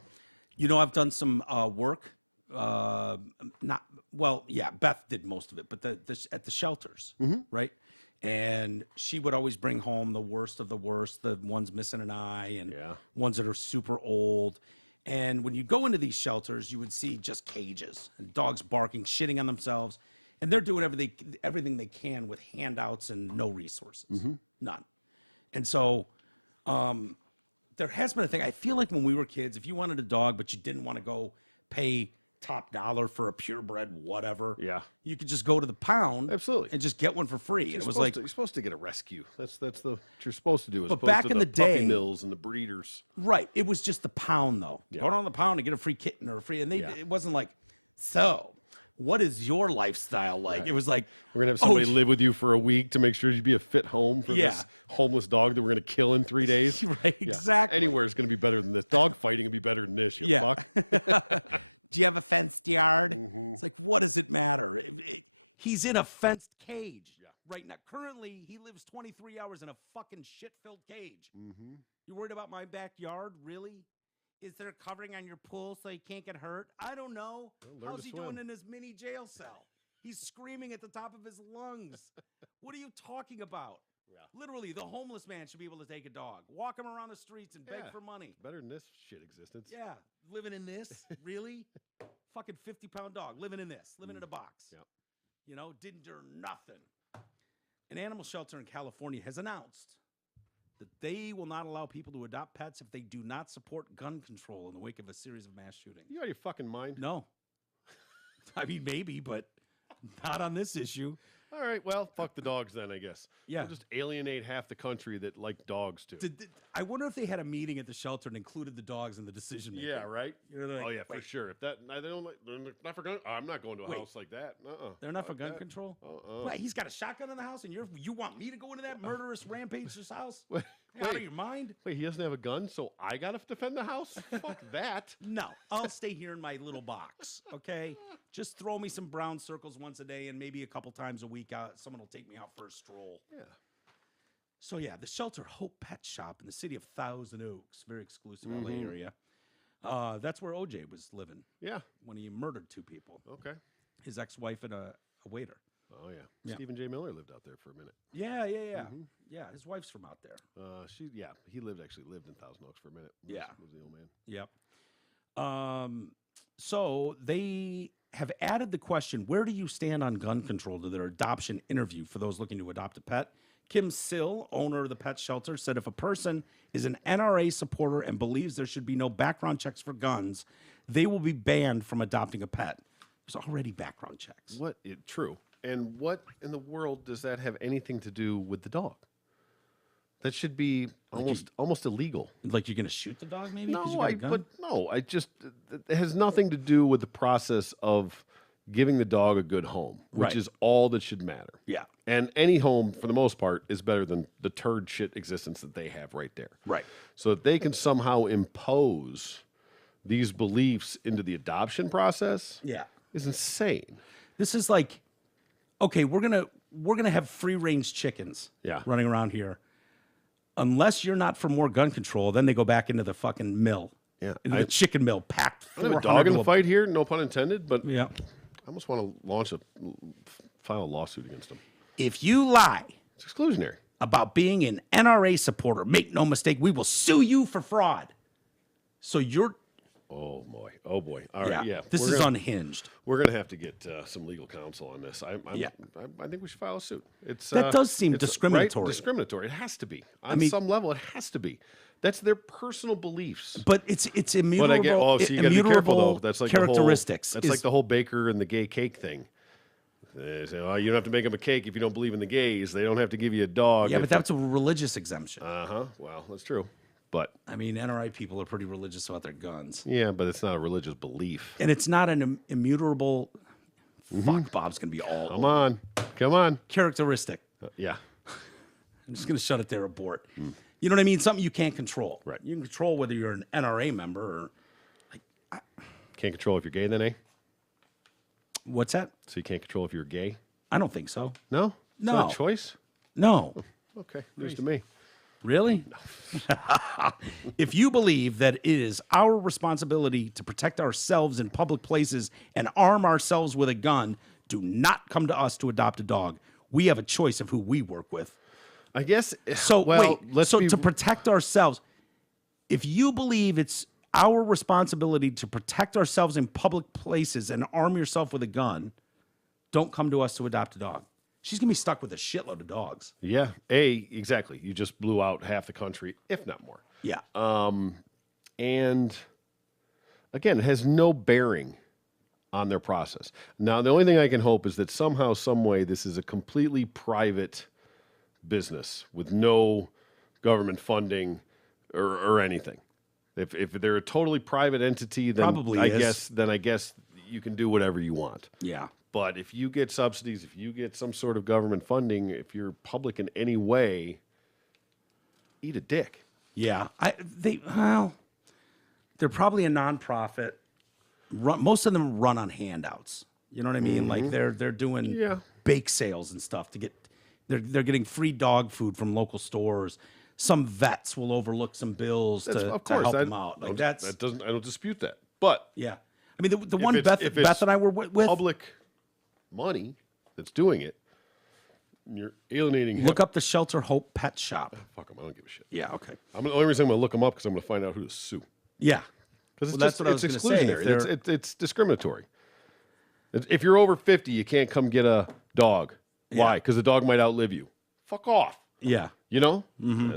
You know, I've done some work. Beth did most of it, but at the shelters, right? And she would always bring home the worst of the worst, the ones missing an eye and Yeah. ones that are super old. And when you go into these shelters, you would see just cages and dogs barking, shitting on themselves. And they're doing everything they can with handouts and no resources, none. And so there has been a thing. I feel like when we were kids, if you wanted a dog, but you didn't want to go pay top dollar for a purebred whatever, Yeah. you could just go to the pound, Absolutely. and just get one for free. And it was like, you're supposed to get a rescue. That's what you're supposed to do. As But opposed back to in the puppy day- mills and the breeders. right? It was just the pound though. Yeah. Go down to the pound and get a free kitten or a free, and Yeah. it wasn't like, so what is your lifestyle like? Right. It was like, We're gonna have somebody oh, live with you for a week to make sure you'd be a fit home for Yeah. this homeless dog that we're gonna kill in 3 days. Right, Yeah. exactly. Anywhere is gonna be better than this. Dog fighting would be better than this. You Yeah. fuck. Do you have a fenced yard? Mm-hmm. It's like, what does it matter? He's in a fenced cage. right now. Currently, he lives 23 hours in a fucking shit-filled cage. Mm-hmm. You worried about my backyard? Really? Is there covering on your pool so he can't get hurt? I don't know. How's he doing in his mini jail cell? He's screaming at the top of his lungs. What are you talking about? Yeah. Literally, the homeless man should be able to take a dog, walk him around the streets and beg for money. It's better than this shit existence. Yeah. Living in this? Really? Fucking 50-pound dog living in this, living in a box. Yep. You know, didn't do nothing. An animal shelter in California has announced that they will not allow people to adopt pets if they do not support gun control in the wake of a series of mass shootings. You out of your fucking mind? No. I mean, maybe, but not on this issue. All right, well, fuck the dogs then, I guess. Yeah. We'll just alienate half the country that like dogs too. I wonder if they had a meeting at the shelter and included the dogs in the decision making. Yeah, right? Like, oh, yeah, for sure. If that, they don't like, they're not for gun. I'm not going to a house like that. They're not for gun control? Wait, he's got a shotgun in the house and you want me to go into that murderous rampage's house? Wait, out of your mind? Wait, he doesn't have a gun, so I got to defend the house? Fuck that. No, I'll stay here in my little box, okay? Just throw me some brown circles once a day and maybe a couple times a week. Someone will take me out for a stroll. Yeah. So, yeah, the Shelter Hope Pet Shop in the city of Thousand Oaks, very exclusive LA area. That's where OJ was living. Yeah. When he murdered 2 people. Okay. His ex-wife and a waiter. Oh, yeah. Stephen J. Miller lived out there for a minute. Yeah. Yeah, his wife's from out there. He actually lived in Thousand Oaks for a minute. Was the old man. Yep. So they have added the question, where do you stand on gun control, to their adoption interview for those looking to adopt a pet. Kim Sill, owner of the pet shelter, said if a person is an NRA supporter and believes there should be no background checks for guns, they will be banned from adopting a pet. There's already background checks. True. And what in the world does that have anything to do with the dog? That should be almost illegal. Like you're going to shoot the dog, maybe? It has nothing to do with the process of giving the dog a good home, which is all that should matter. Yeah. And any home, for the most part, is better than the turd shit existence that they have right there. Right. So that they can somehow impose these beliefs into the adoption process is insane. This is like, okay, we're gonna have free range chickens running around here. Unless you're not for more gun control, then they go back into the fucking mill. Yeah. Into the chicken mill, packed 400. I have a dog in the fight here, no pun intended, but yeah. I almost want to file a lawsuit against them. If you lie, it's exclusionary, about being an NRA supporter, make no mistake, we will sue you for fraud. So you're... Oh, boy. All right, yeah. This is unhinged. We're going to have to get some legal counsel on this. I think we should file a suit. That does seem discriminatory. Right? Discriminatory. It has to be. On some level, it has to be. That's their personal beliefs. But it's immutable, so you gotta be careful, though. That's like characteristics. That's like the whole baker and the gay cake thing. They say, you don't have to make them a cake if you don't believe in the gays. They don't have to give you a dog. Yeah, but that's a religious exemption. Well, that's true. But I mean, NRA people are pretty religious about their guns. Yeah, but it's not a religious belief. And it's not an immutable... Fuck, Bob's going to be all... Come on. Characteristic. Yeah. I'm just going to shut it there, abort. You know what I mean? Something you can't control. Right. You can control whether you're an NRA member or... Can't control if you're gay then, eh? What's that? So you can't control if you're gay? I don't think so. No? It's not a choice? No. Okay, news to me. Really? If you believe that it is our responsibility to protect ourselves in public places and arm ourselves with a gun, do not come to us to adopt a dog. We have a choice of who we work with. I guess. So, to protect ourselves, if you believe it's our responsibility to protect ourselves in public places and arm yourself with a gun, don't come to us to adopt a dog. She's going to be stuck with a shitload of dogs. Yeah, exactly. You just blew out half the country, if not more. Yeah. And again, it has no bearing on their process. Now, the only thing I can hope is that somehow, some way, this is a completely private business with no government funding or anything. If they're a totally private entity, then I guess you can do whatever you want. Yeah. But if you get subsidies, if you get some sort of government funding, if you're public in any way, eat a dick. Yeah. They're probably a nonprofit. Most of them run on handouts. You know what I mean? Like they're doing bake sales and stuff to get They're getting free dog food from local stores. Some vets will overlook some bills to help them out. Like I don't dispute that. But yeah, I mean the one Beth and I were with public money that's doing it. You're alienating him. Look up the Shelter Hope Pet Shop. Fuck them. I don't give a shit. Yeah, okay. The only reason I'm going to look them up because I'm going to find out who to sue. Yeah. Because that's what I was it's going to say. exclusionary. It's discriminatory. If you're over 50, you can't come get a dog. Yeah. Why? Because the dog might outlive you. Fuck off. Yeah. You know? Mm-hmm.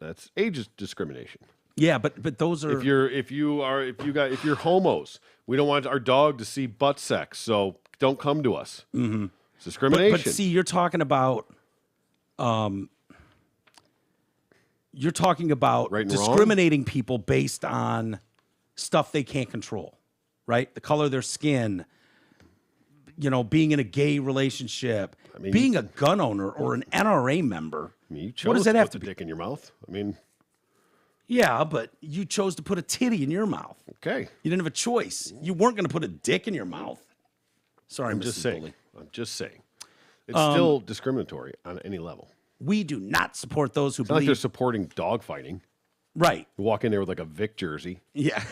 That's age discrimination. Yeah, but those are if you're homos, we don't want our dog to see butt sex, so don't come to us. Mm-hmm. It's discrimination. But see, you're talking about right and discriminating wrong? People based on stuff they can't control, right? The color of their skin, being in a gay relationship, being a gun owner or an NRA member. You chose what does that have to put the be? Dick in your mouth. Yeah, but you chose to put a titty in your mouth. Okay. You didn't have a choice. You weren't going to put a dick in your mouth. Sorry, I'm Mrs. just saying. Bully. I'm just saying. It's still discriminatory on any level. We do not support those who It's not like believe. they're supporting dog fighting. Right. You walk in there with like a Vic jersey. Yeah.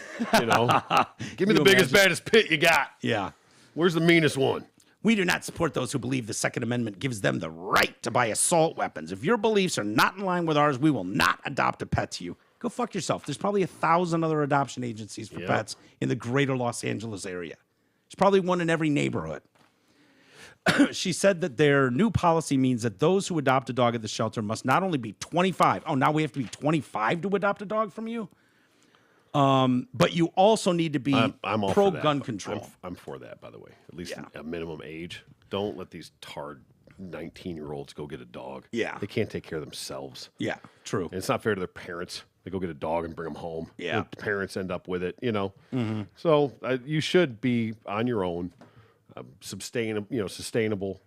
Give me the biggest, baddest pit you got. Yeah. Where's the meanest one? We do not support those who believe the Second Amendment gives them the right to buy assault weapons. If your beliefs are not in line with ours, we will not adopt a pet to you. Go fuck yourself. There's probably 1,000 other adoption agencies for pets in the greater Los Angeles area. There's probably one in every neighborhood. She said that their new policy means that those who adopt a dog at the shelter must not only be 25. Oh, now we have to be 25 to adopt a dog from you? But you also need to be I'm all pro-gun control. I'm for that, by the way. At least a minimum age. Don't let these tard 19-year-olds go get a dog. Yeah. They can't take care of themselves. Yeah, true. And it's not fair to their parents. They go get a dog and bring them home. Yeah. The parents end up with it, Mm-hmm. So you should be on your own, sustainable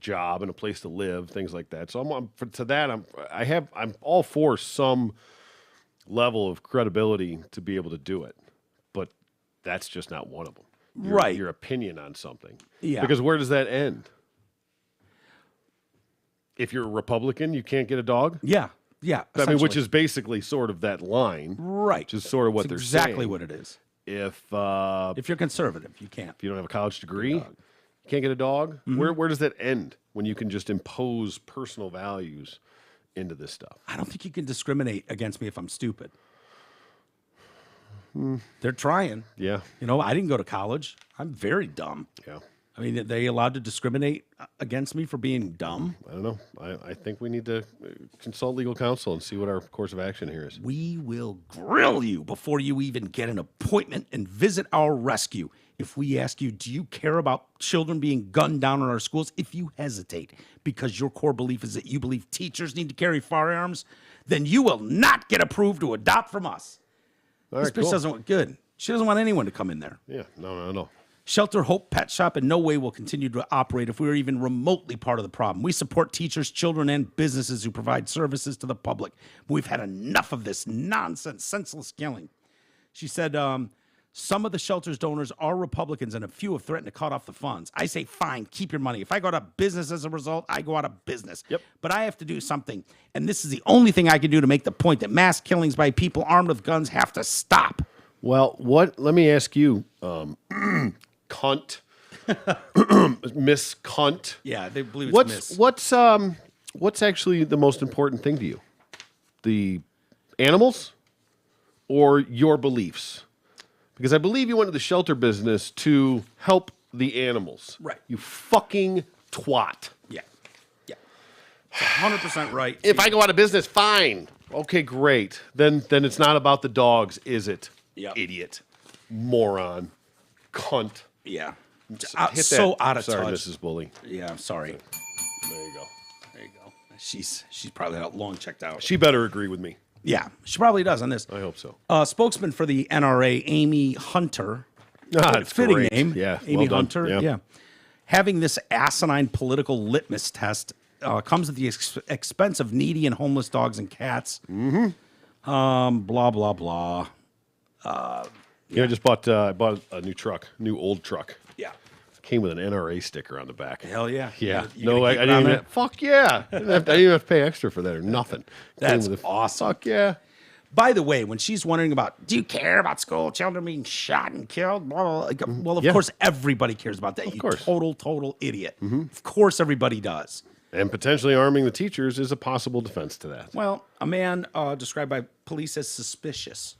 job and a place to live, things like that. So I'm all for some level of credibility to be able to do it, but that's just not one of them. Right. Your opinion on something. Yeah. Because where does that end? If you're a Republican, you can't get a dog? Yeah. Yeah. Which is basically sort of that line. Right. Which is sort of what they're saying. Exactly what it is. If you're conservative, you can't. If you don't have a college degree, you can't get a dog. Mm-hmm. Where does that end when you can just impose personal values into this stuff? I don't think you can discriminate against me if I'm stupid. They're trying. Yeah. I didn't go to college. I'm very dumb. Yeah. I mean, are they allowed to discriminate against me for being dumb? I don't know. I think we need to consult legal counsel and see what our course of action here is. We will grill you before you even get an appointment and visit our rescue. If we ask you, do you care about children being gunned down in our schools? If you hesitate because your core belief is that you believe teachers need to carry firearms, then you will not get approved to adopt from us. This bitch doesn't want good. She doesn't want anyone to come in there. Yeah, no. Shelter Hope Pet Shop in no way will continue to operate if we are even remotely part of the problem. We support teachers, children, and businesses who provide services to the public. We've had enough of this nonsense, senseless killing. She said, some of the shelter's donors are Republicans and a few have threatened to cut off the funds. I say, fine, keep your money. If I go out of business as a result, I go out of business. Yep. But I have to do something. And this is the only thing I can do to make the point that mass killings by people armed with guns have to stop. Well, let me ask you, cunt, Miss Cunt. Yeah, they believe it's What's actually the most important thing to you? The animals or your beliefs? Because I believe you went to the shelter business to help the animals. Right. You fucking twat. Yeah. 100% right. If I go out of business, fine. Okay, great. Then it's not about the dogs, is it? Yep. Idiot. Moron. Cunt. Yeah. Hit so that. out of Sorry, touch. Mrs. Bully. Yeah, I'm sorry. There you go. She's probably long checked out. She better agree with me. Yeah, she probably does on this. I hope so. Spokesman for the NRA, Amy Hunter. It's fitting great. name. Yeah, Amy well done. Hunter. Yeah. Having this asinine political litmus test comes at the expense of needy and homeless dogs and cats. Mm-hmm. Blah, blah, blah. I just bought a new old truck. Yeah. Came with an NRA sticker on the back. Hell yeah. Yeah. You No, gonna I keep it didn't on even. there? Fuck yeah. I didn't even have to pay extra for that or nothing. That's Came with awesome. Fuck yeah. By the way, when she's wondering about, do you care about school children being shot and killed? Blah, blah, blah. Well, of Yeah. course, everybody cares about that. Of You course. total idiot. Of course, everybody does. And potentially arming the teachers is a possible defense to that. Well, a man described by police as suspicious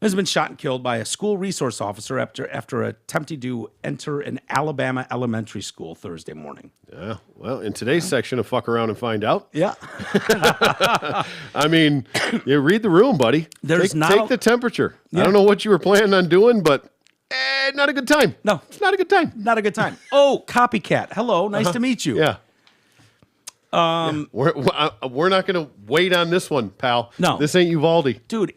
has been shot and killed by a school resource officer after attempting to enter an Alabama elementary school Thursday morning. Yeah. Well, in today's section of Fuck Around and Find Out, Yeah. I mean, you read the room, buddy. There's take the temperature. I don't know what you were planning on doing, but not a good time. No. It's not a good time. Not a good time. Oh, copycat. Hello. Nice to meet you. Yeah. We're not going to wait on this one, pal. No. This ain't Uvalde. Dude.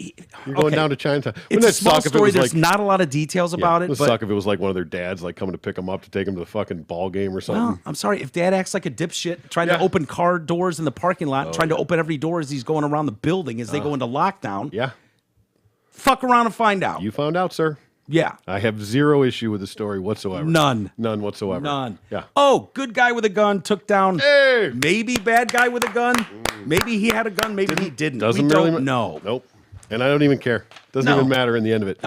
You're going down to Chinatown. It's Wouldn't a that small suck if it story. was There's like, not a lot of details about it. It would But suck if it was like one of their dads like coming to pick them up to take them to the fucking ball game or something. well, I'm sorry. If dad acts like a dipshit trying to open car doors in the parking lot, trying to open every door as he's going around the building as they go into lockdown, Yeah. fuck around and find out. You found out, sir. Yeah. I have zero issue with the story whatsoever. None. None whatsoever. None. Yeah. Oh, good guy with a gun took down. Hey! Maybe bad guy with a gun. Maybe he had a gun. Maybe he didn't. Doesn't we really don't know. Nope. And I don't even care. Doesn't No. even matter in the end of it.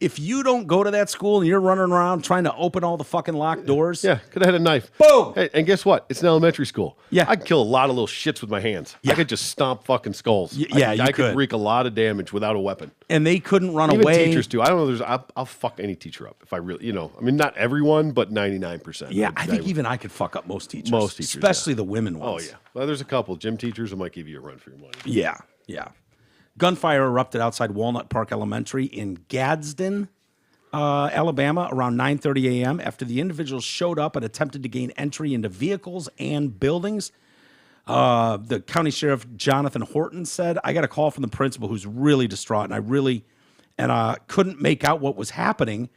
If you don't go to that school and you're running around trying to open all the fucking locked doors, Yeah, could have had a knife. Boom! Hey, and guess what? It's an elementary school. Yeah. I could kill a lot of little shits with my hands. Yeah. I could just stomp fucking skulls. yeah, I you could could. wreak a lot of damage without a weapon. and they couldn't run Even away. teachers too. I don't know. I'll fuck any teacher up if I really, I mean, not everyone, but 99%. Yeah, I think even I could fuck up most teachers. Most teachers, especially the women Oh ones. yeah. Well, there's a couple gym teachers who might give you a run for your money. Yeah, yeah. Gunfire erupted outside Walnut Park Elementary in Gadsden, Alabama, around 9:30 a.m. after the individuals showed up and attempted to gain entry into vehicles and buildings. The county sheriff, Jonathan Horton, said, "I got a call from the principal who's really distraught, and I couldn't make out what was happening."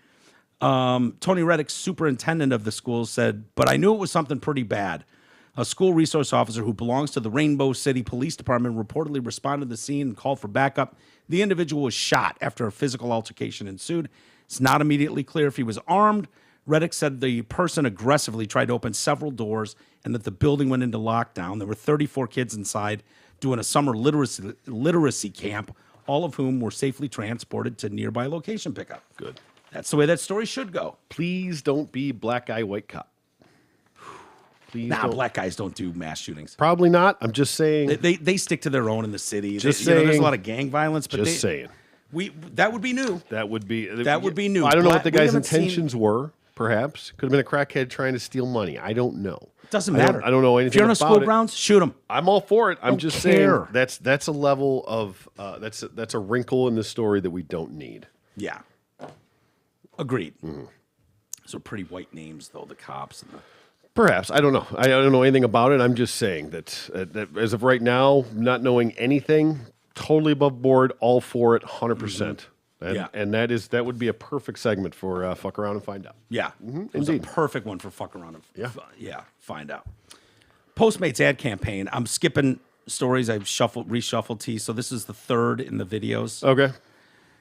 Tony Reddick, superintendent of the school, said, "But I knew it was something pretty bad." A school resource officer who belongs to the Rainbow City Police Department reportedly responded to the scene and called for backup. The individual was shot after a physical altercation ensued. It's not immediately clear if he was armed. Reddick said the person aggressively tried to open several doors and that the building went into lockdown. There were 34 kids inside doing a summer literacy camp, all of whom were safely transported to nearby location pickup. Good. That's the way that story should go. Please don't be black guy, white cop. Please Nah, don't. black guys don't do mass shootings. Probably not. I'm just saying. They stick to their own in the city. Just there's a saying. lot of gang violence, but Just saying. That would be new. That would be new. I don't know what the We guy's haven't seen- intentions were. Perhaps could have been a crackhead trying to steal money. I don't know. Doesn't I don't- matter. I don't know anything If you're on a about school it. grounds, shoot them. I'm all for it. I'm Don't just care. saying that's a level of that's a wrinkle in the story that we don't need. Yeah. Agreed. Those are pretty white names, though, the cops. And Perhaps I don't know. I don't know anything about it. I'm just saying that as of right now, not knowing anything, totally above board, all for it, 100%. Yeah. And that would be a perfect segment for fuck around and find out. yeah. It was a indeed. perfect one for fuck around and Yeah. find out. Postmates ad campaign. I'm skipping stories. I've reshuffled T. So this is the third in the videos. Okay.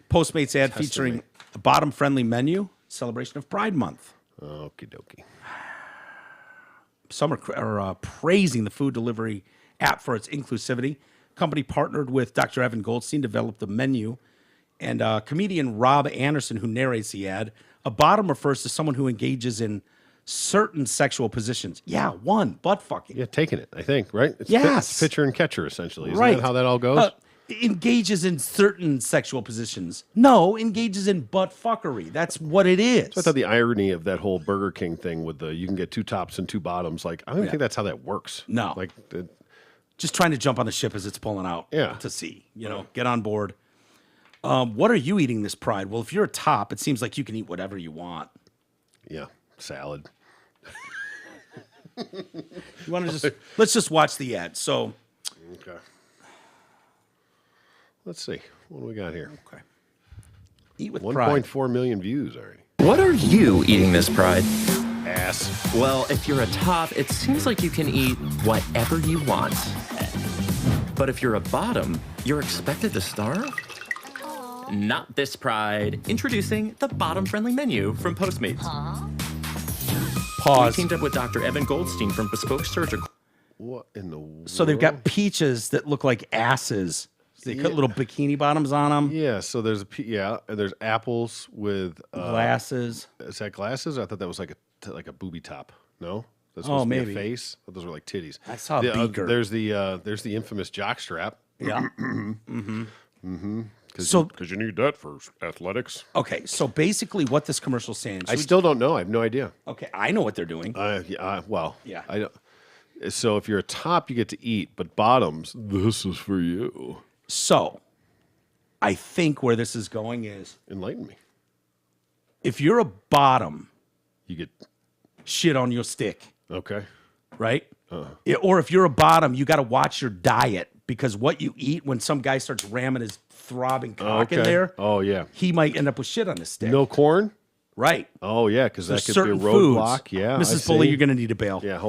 Postmates ad featuring a bottom-friendly menu, celebration of Pride Month. Okie dokie. Some are praising the food delivery app for its inclusivity. Company partnered with Dr. Evan Goldstein to develop the menu. And comedian Rob Anderson, who narrates the ad, a bottom refers to someone who engages in certain sexual positions. Yeah, one, butt fucking. Yeah, taking it, I think, right? It's Yes. pitcher and catcher, essentially. Isn't Right. that how that all goes? Engages in certain sexual positions. No, engages in butt fuckery. That's what it is. I thought the irony of that whole Burger King thing with you can get two tops and two bottoms, like, I don't even think that's how that works. No. Like, Just trying to jump on the ship as it's pulling out. Yeah. To see, get on board. What are you eating this Pride? Well, if you're a top, it seems like you can eat whatever you want. yeah, salad. You want to let's just watch the ad. So, Okay. Let's see. What do we got here? okay. Eat with pride. 1.4 million views already. What are you eating this Pride? Ass. Well, if you're a top, it seems like you can eat whatever you want. But if you're a bottom, you're expected to starve? Not this Pride. Introducing the bottom-friendly menu from Postmates. Pause. We teamed up with Dr. Evan Goldstein from Bespoke Surgical. What in the world? So they've got peaches that look like asses. They put little bikini bottoms on them. Yeah, so there's and there's apples with Glasses. Is that glasses? I thought that was like a booby top. No, that's supposed to be maybe. a face. I thought those were like titties. I saw a beaker. There's the infamous jock strap. Yeah. Because you need that for athletics. Okay, so basically what this commercial's saying. I still don't know. I have no idea. Okay, I know what they're doing. Yeah. I don't. So if you're a top, you get to eat, but bottoms, this is for you. So I think where this is going is Enlighten me. if you're a bottom, You get shit on your stick, okay. right? Or if you're a bottom, you got to watch your diet because what you eat when some guy starts ramming his throbbing cock in there, Oh yeah. he might end up with shit on his stick. No corn. Right. Oh yeah, because that There's could be a certain foods. roadblock. Yeah, Mrs. I Bully, see. you're going to need a bail. Yeah,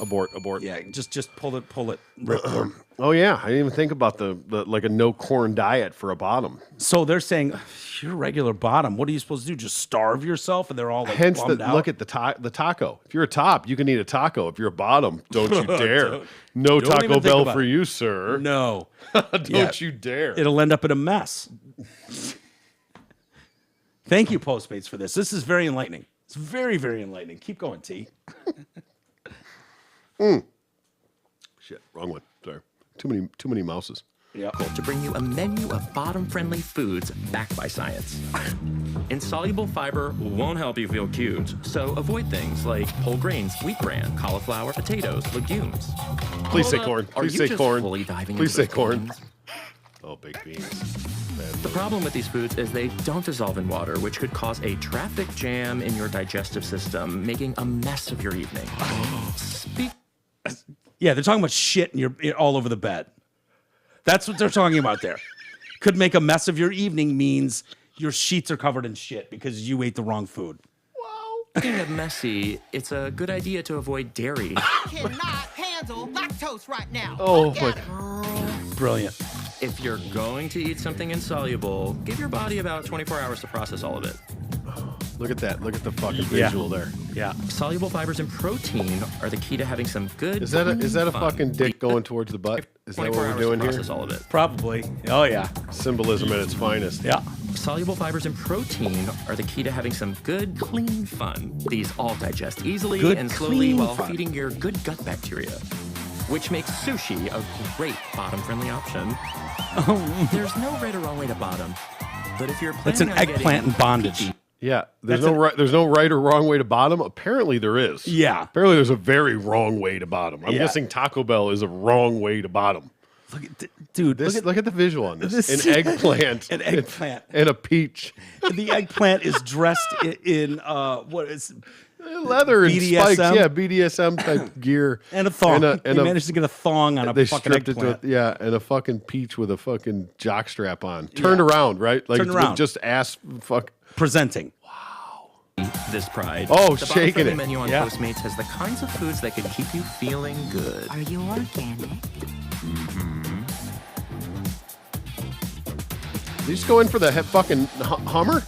abort. Yeah, just pull it, ripcord. Oh yeah, I didn't even think about the like a no corn diet for a bottom. So they're saying, you're a regular bottom. What are you supposed to do? Just starve yourself? And they're all like, Hence, bummed out? look at the taco. If you're a top, you can eat a taco. If you're a bottom, don't you dare. No don't even Taco think Bell about for it. you, sir. No. Don't you dare. It'll end up in a mess. Thank you, Postmates, for this. This is very enlightening. It's very, very enlightening. Keep going, T. Shit, wrong one. Sorry. Too many mouses. Yeah. To bring you a menu of bottom-friendly foods backed by science. Insoluble fiber won't help you feel cute, so avoid things like whole grains, wheat bran, cauliflower, potatoes, legumes. Please say Hold corn. up. Are Please you say just corn. fully diving Please into say those corn. beans? Oh, baked beans. The problem with these foods is they don't dissolve in water, which could cause a traffic jam in your digestive system, making a mess of your evening. Yeah, they're talking about shit and you're all over the bed. That's what they're talking about there. Could make a mess of your evening means your sheets are covered in shit because you ate the wrong food. Speaking of messy, it's a good idea to avoid dairy. I cannot handle lactose right now. Oh, Look my at it. Brilliant. If you're going to eat something insoluble, give your body about 24 hours to process all of it. Look at that. Look at the fucking Yeah. visual there. Yeah. Soluble fibers and protein are the key to having some good. Is that a fun. fucking dick going towards the butt? Is that 24 what hours we're doing to here? process all of it. Probably. Oh, yeah. Symbolism at its finest. Yeah. Soluble fibers and protein are the key to having some good, clean fun. These all digest easily Good, and slowly clean while fun. feeding your good gut bacteria, which makes sushi a great bottom-friendly option. There's no right or wrong way to bottom, but if you're planning That's an on eggplant getting in bondage. peachy, Yeah, there's That's no right or wrong way to bottom. Apparently there is. Yeah. Apparently there's a very wrong way to bottom. I'm Yeah. guessing Taco Bell is a wrong way to bottom. Look at dude, Look at the visual on this. this- An eggplant. An eggplant. And a peach. The eggplant is dressed in what is Leather and BDSM? spikes. Yeah, BDSM type gear. and a thong. And They managed to get a thong on a they fucking stripped it eggplant. to and a fucking peach with a fucking jock strap on. Turned around, right? Like Turned with around. just ass fuck. Presenting. this pride. Oh, the shaking bottom-friendly it. menu on Yeah. Postmates has the kinds of foods that could keep you feeling good. Are you organic? Did you just go in for the fucking Hummer?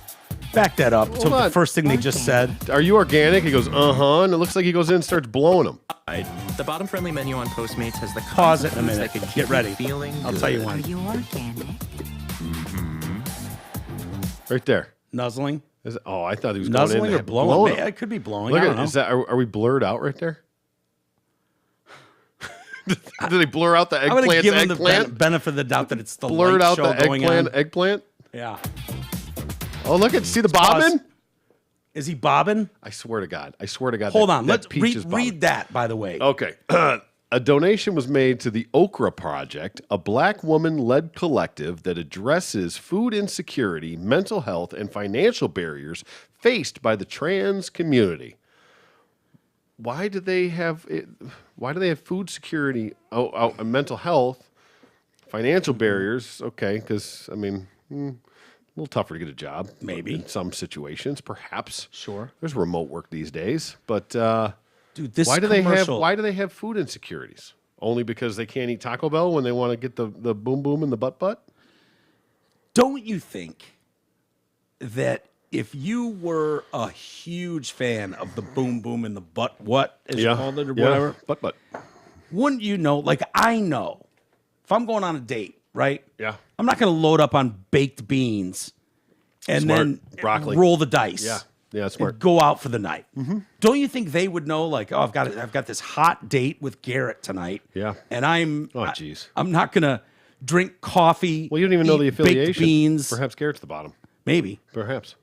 Back that up to Hold the on. first thing they just said. Are you organic? He goes, and it looks like he goes in and starts blowing them. The bottom-friendly menu on Postmates has the kinds Pause of it in a foods minute. that could keep Get ready. you feeling I'll good. tell you Are when. you organic? Right there. Nuzzling. I thought he was going in Nuzzling there. or blowing? It could be blowing. Look I at don't know. is that are we blurred out right there? Did they blur out the I'm going to eggplant's give him the eggplant? benefit of the doubt that it's the Blurred light out show the going eggplant on. eggplant? Yeah. Oh, look at see the Pause. bobbin? Is he bobbing? I swear to God. Hold on. Let's read that, by the way. Okay. A donation was made to the Okra Project, a black woman-led collective that addresses food insecurity, mental health, and financial barriers faced by the trans community. Why do they have it? Why do they have food security? And mental health, financial barriers. Okay, because I mean, a little tougher to get a job, Maybe. in some situations, perhaps. Sure. There's remote work these days, but Dude, this why do commercial, they have food insecurities? Only because they can't eat Taco Bell when they want to get the boom boom and the butt butt? Don't you think that if you were a huge fan of the boom boom and the butt what, as you called it, or whatever, but wouldn't you know? Like, I know if I'm going on a date, right? Yeah. I'm not going to load up on baked beans and Smart. then Broccoli. roll the dice. Yeah, smart. And go out for the night. Mm-hmm. Don't you think they would know? Like, oh, I've got this hot date with Garrett tonight. Yeah. And I'm not going to drink coffee. Well, you don't even know the affiliation. Baked beans. Perhaps Garrett's the bottom. Maybe. Perhaps.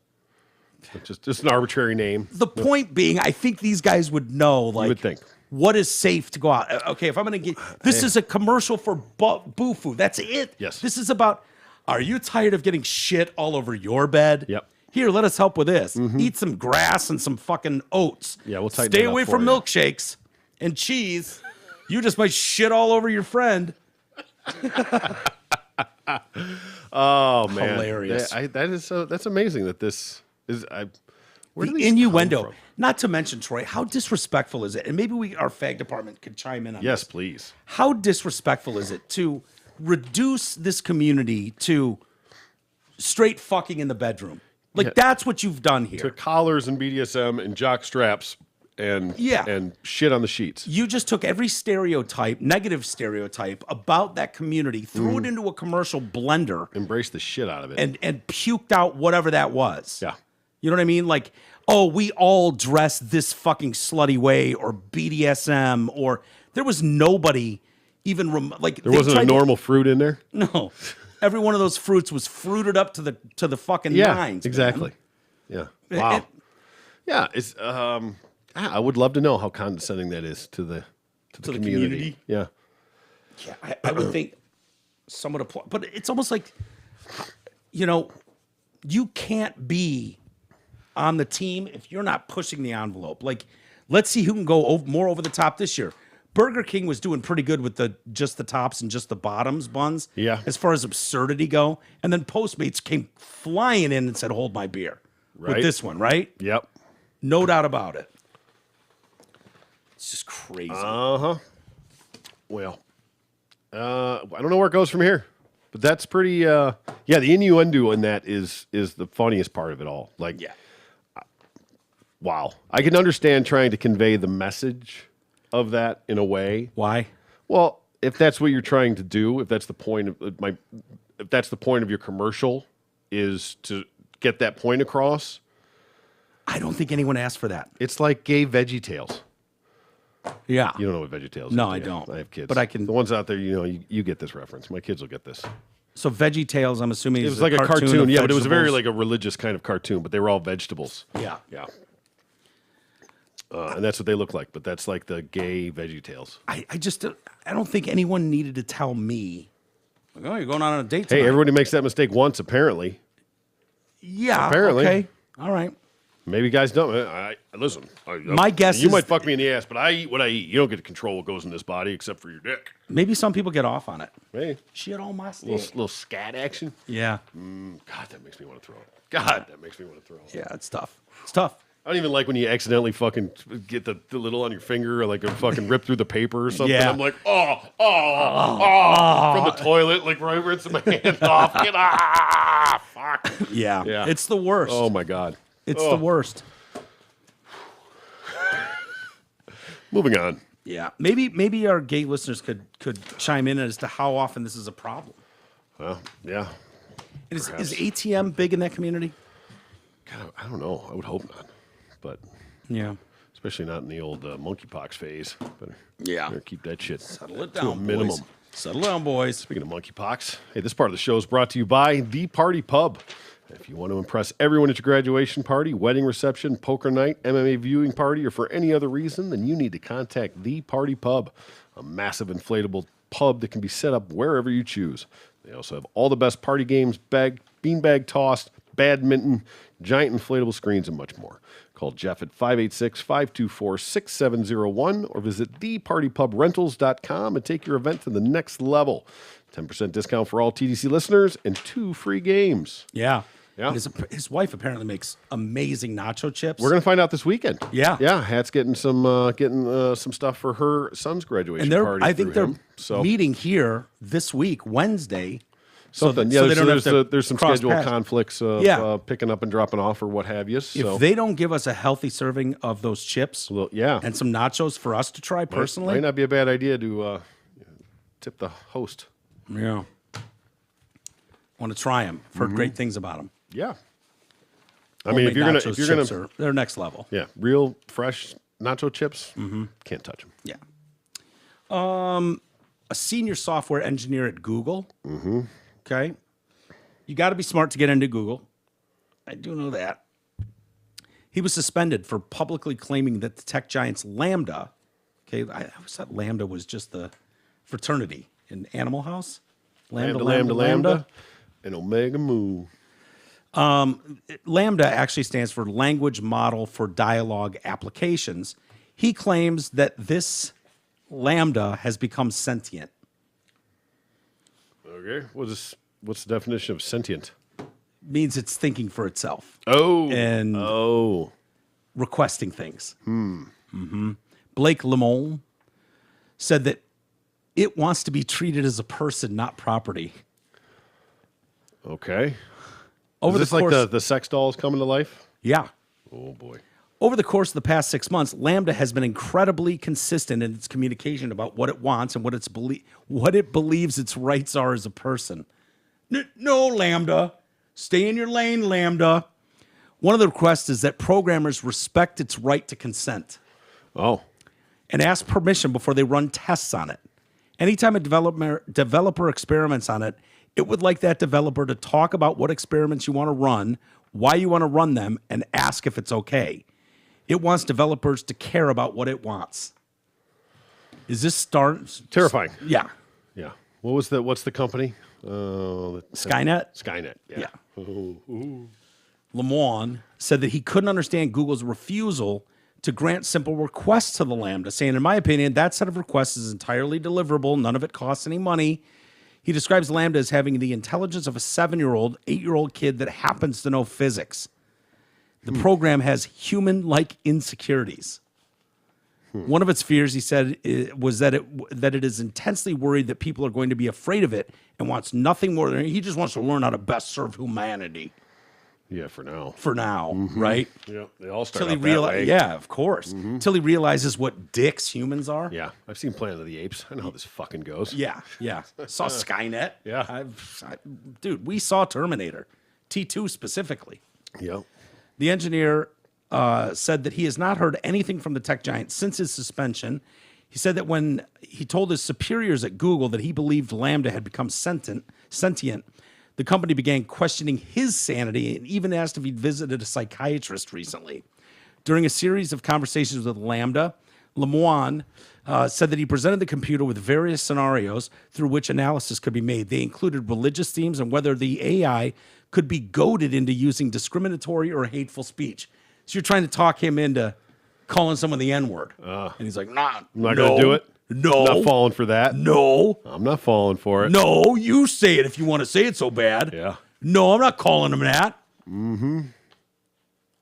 Just an arbitrary name. The point being, I think these guys would know, like, You would think. what is safe to go out. Okay, if I'm going to get, this is a commercial for Boo Food. That's it. Yes. This is about, are you tired of getting shit all over your bed? Yep. Here, let us help with this. Eat some grass and some fucking oats. Yeah, we'll tighten Stay that up away for from you. milkshakes and cheese. You just might shit all over your friend. Oh man, Hilarious. That's amazing that this is. Where do The these come innuendo. from? Not to mention, Troy, how disrespectful is it? And maybe our FAG department could chime in on Yes, this. please. How disrespectful is it to reduce this community to straight fucking in the bedroom? Like, that's what you've done here. To collars and BDSM and jock straps and and shit on the sheets. You just took every stereotype, negative stereotype about that community, threw it into a commercial blender, Embrace the shit out of it. and puked out whatever that was. Yeah. You know what I mean? Like, oh, we all dress this fucking slutty way, or BDSM, or there was nobody even like There wasn't a normal fruit in there. No, every one of those fruits was fruited up to the fucking nines. Exactly. Man. Yeah. Wow. Yeah. It's I would love to know how condescending that is to the community. Yeah. Yeah, I would think somewhat apply, but it's almost like, you know, you can't be on the team if you're not pushing the envelope. Like, let's see who can go more over the top this year. Burger King was doing pretty good with just the tops and just the bottoms buns. Yeah. As far as absurdity go. And then Postmates came flying in and said, hold my beer. Right. With this one, right? Yep. No doubt about it. It's just crazy. Well, I don't know where it goes from here, but that's pretty. The innuendo in that is the funniest part of it all. Like, wow, I can understand trying to convey the message of that in a way. Why? Well, if that's what you're trying to do, if that's the point of if that's the point of your commercial, is to get that point across. I don't think anyone asked for that. It's like gay Veggie Tales. Yeah. You don't know what Veggie Tales is? No, do I you? don't. I have kids. But I can. The ones out there, you get this reference. My kids will get this. So Veggie Tales, I'm assuming It is was like a of cartoon. Yeah, but it was very vegetables. like a religious kind of cartoon, but they were all vegetables. Yeah. Yeah. And that's what they look like, but that's like the gay Veggie Tales. I just I don't think anyone needed to tell me. Like, oh, you're going on a date tonight. Hey, everybody makes that mistake once, apparently. Yeah. Apparently. Okay. All right. Maybe guys don't. Listen. My guess you is- might fuck me in the ass, but I eat what I eat. You don't get to control what goes in this body except for your dick. Maybe some people get off on it. Hey, Shit on my steak. little scat action. Yeah. God, that makes me want to throw up. God, that makes me want to throw up. Yeah, it's tough. It's tough. I don't even like when you accidentally fucking get the little on your finger, or like a fucking rip through the paper or something. Yeah. I'm like, from the toilet, like right rinsing my hand off. Fuck. Yeah. Yeah. It's the worst. Oh my God. It's the worst. Moving on. Yeah. Maybe our gay listeners could chime in as to how often this is a problem. Well, yeah. Is Perhaps. ATM big in that community? God, I don't know. I would hope not, but Yeah. especially not in the old monkeypox phase. Yeah. Better keep that shit Settle it to down, a minimum. boys. Settle down, boys. Speaking of monkeypox, hey, this part of the show is brought to you by The Party Pub. If you want to impress everyone at your graduation party, wedding reception, poker night, MMA viewing party, or for any other reason, then you need to contact The Party Pub, a massive inflatable pub that can be set up wherever you choose. They also have all the best party games, beanbag toss, badminton, giant inflatable screens, and much more. Call Jeff at 586-524-6701 or visit thepartypubrentals.com and take your event to the next level. 10% discount for all TDC listeners and 2 free games. Yeah. Yeah. And his wife apparently makes amazing nacho chips. We're gonna find out this weekend. Yeah. yeah. Hat's getting some stuff for her son's graduation and party. I think through they're him. So meeting here this week, Wednesday, Something. so they So don't have to there's some cross schedule paths. conflicts of Yeah. picking up and dropping off or what have you. So If they don't give us a healthy serving of those chips well, yeah, and some nachos for us to try personally, might not be a bad idea to tip the host. yeah, want to try them. I've heard great things about them. Yeah. I mean, if you're gonna they're next level. yeah, real fresh nacho chips, can't touch them. Yeah. A senior software engineer at Google. Mm-hmm. Okay. You got to be smart to get into Google. I do know that. He was suspended for publicly claiming that the tech giant's Lambda. Okay, I always thought Lambda was just the fraternity in Animal House. Lambda, and Omega Mu. Lambda actually stands for Language Model for Dialogue Applications. He claims that this Lambda has become sentient. Okay, what's the definition of sentient? Means it's thinking for itself, Oh, And- requesting things. Blake Lemon said that it wants to be treated as a person, not property. okay. Over Is this the course, like the sex dolls coming to life? yeah. Oh boy. Over the course of the past 6 months, Lambda has been incredibly consistent in its communication about what it wants and what it believes its rights are as a person. No, Lambda. Stay in your lane, Lambda. One of the requests is that programmers respect its right to consent Oh, and ask permission before they run tests on it. Anytime a developer experiments on it, it would like that developer to talk about what experiments you want to run, why you want to run them, and ask if it's okay. It wants developers to care about what it wants. Is this terrifying. Yeah. Yeah. What's the company? Skynet? Skynet. Yeah. Lemon said that he couldn't understand Google's refusal to grant simple requests to the Lambda, saying, in my opinion, that set of requests is entirely deliverable. None of it costs any money. He describes Lambda as having the intelligence of a 7-year-old, 8-year-old kid that happens to know physics. The program has human-like insecurities. One of its fears, he said, was that it is intensely worried that people are going to be afraid of it and wants nothing more than he just wants to learn how to best serve humanity. Yeah, for now. For now, right? Yeah, they all start Till he out that way. yeah, of course. Till he realizes what dicks humans are. Yeah, I've seen Planet of the Apes. I know how this fucking goes. Yeah. Saw Skynet. Yeah. Dude, we saw Terminator, T2 specifically. Yeah. The engineer said that he has not heard anything from the tech giant since his suspension. He said that when he told his superiors at Google that he believed Lambda had become sentient, the company began questioning his sanity and even asked if he'd visited a psychiatrist recently. During a series of conversations with Lambda, Lemoine said that he presented the computer with various scenarios through which analysis could be made. They included religious themes and whether the AI could be goaded into using discriminatory or hateful speech. So you're trying to talk him into calling someone the N-word. And he's like, nah, I'm not going to do it. No. I'm not falling for that. No. I'm not falling for it. No, you say it if you want to say it so bad. Yeah. No, I'm not calling him that. Mm-hmm.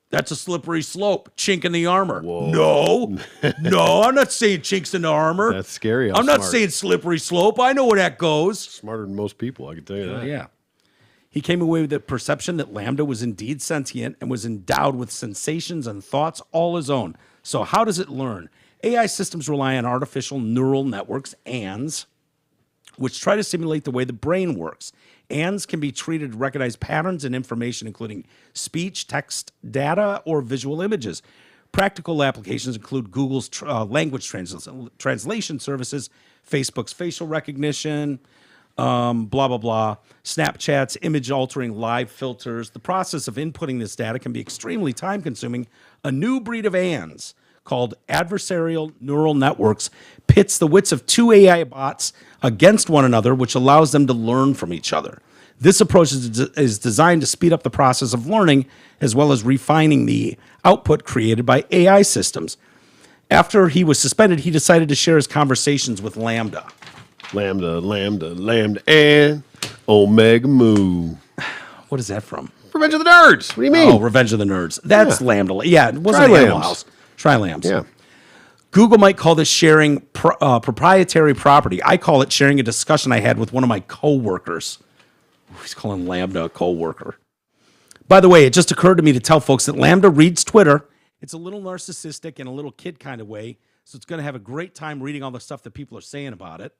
That's a slippery slope. Chink in the armor. Whoa. No. No, I'm not saying chinks in the armor. That's scary. How I'm not smart. saying slippery slope. I know where that goes. Smarter than most people, I can tell you that. Yeah. He came away with the perception that Lambda was indeed sentient and was endowed with sensations and thoughts all his own. So how does it learn? AI systems rely on artificial neural networks, ANNs, which try to simulate the way the brain works. ANNs can be treated to recognize patterns and information, including speech, text, data, or visual images. Practical applications include Google's language translation services, Facebook's facial recognition, blah, blah, blah, Snapchat's image-altering live filters. The process of inputting this data can be extremely time-consuming. A new breed of ANNs called adversarial neural networks pits the wits of two AI bots against one another, which allows them to learn from each other. This approach is designed to speed up the process of learning as well as refining the output created by AI systems. After he was suspended, he decided to share his conversations with Lambda. Lambda, and Omega Mu. What is that from? Revenge of the Nerds. What do you mean? Oh, Revenge of the Nerds. That's Yeah. Lambda. Yeah, it wasn't Tri-lambs. Animal House. Tri-lambs. Yeah. Google might call this sharing proprietary property. I call it sharing a discussion I had with one of my coworkers. He's calling Lambda a coworker. By the way, it just occurred to me to tell folks that Lambda reads Twitter. It's a little narcissistic in a little kid kind of way, so it's going to have a great time reading all the stuff that people are saying about it.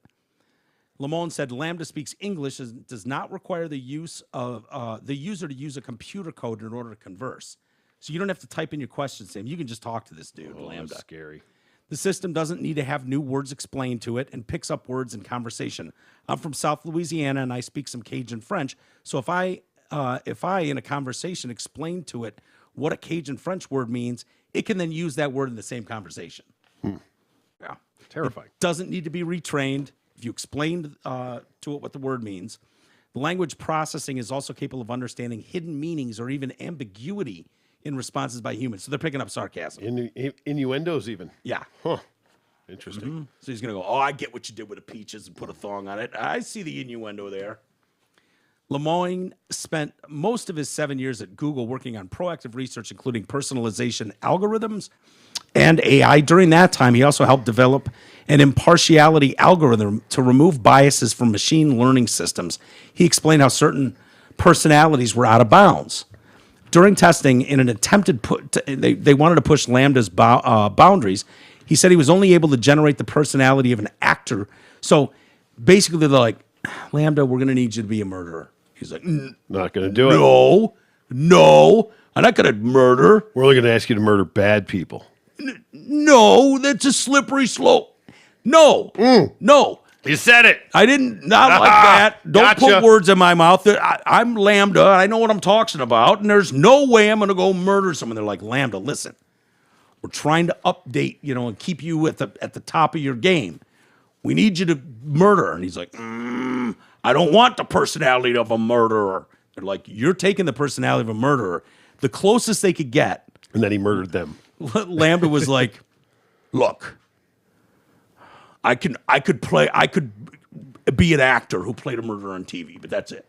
Lamone said Lambda speaks English and does not require the use of the user to use a computer code in order to converse. So you don't have to type in your questions, Sam. You can just talk to this dude, Lambda. That's scary. The system doesn't need to have new words explained to it and picks up words in conversation. I'm from South Louisiana and I speak some Cajun French. So if I in a conversation explain to it what a Cajun French word means, it can then use that word in the same conversation. Yeah. Terrifying. It doesn't need to be retrained. If you explain to it what the word means, the language processing is also capable of understanding hidden meanings or even ambiguity in responses by humans. So they're picking up sarcasm. Innuendos even. Yeah. Huh. Interesting. Mm-hmm. So he's going to go, oh, I get what you did with the peaches and put a thong on it. I see the innuendo there. Lemoyne spent most of his 7 years at Google working on proactive research, including personalization algorithms and AI. During that time, he also helped develop an impartiality algorithm to remove biases from machine learning systems. He explained how certain personalities were out of bounds. During testing, in an attempted they wanted to push Lambda's boundaries. He said he was only able to generate the personality of an actor. So basically, they're like, Lambda, we're going to need you to be a murderer. He's like, not going to do it. No, I'm not going to murder. We're only going to ask you to murder bad people. No, that's a slippery slope. No. You said it. I didn't, not like that. Don't Gotcha. put words in my mouth. I'm Lambda. I know what I'm talking about, and there's no way I'm going to go murder someone. They're like, Lambda, listen, we're trying to update, and keep you at the top of your game. We need you to murder. And he's like, I don't want the personality of a murderer. They're like, you're taking the personality of a murderer. The closest they could get. And then he murdered them. Lambda was like, look, I could be an actor who played a murderer on TV, but that's it.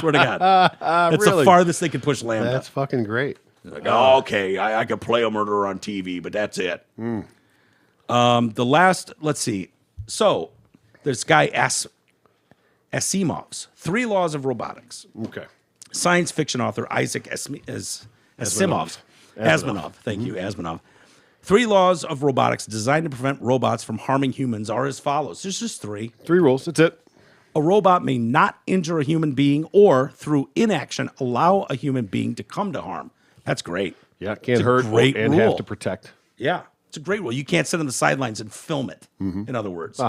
Swear to God. That's really? the farthest they could push Lambda. That's fucking great. Like, oh, okay, I could play a murderer on TV, but that's it. The last, let's see. So, this guy Asimov's 3 Laws of Robotics. Okay. Science fiction author Isaac Asimov. Thank you, Asimov. 3 laws of robotics designed to prevent robots from harming humans are as follows. There's just 3. 3 rules. That's it. A robot may not injure a human being or, through inaction, allow a human being to come to harm. That's great. Yeah, can't hurt great and rule. have to protect. Yeah, it's a great rule. You can't sit on the sidelines and film it, in other words.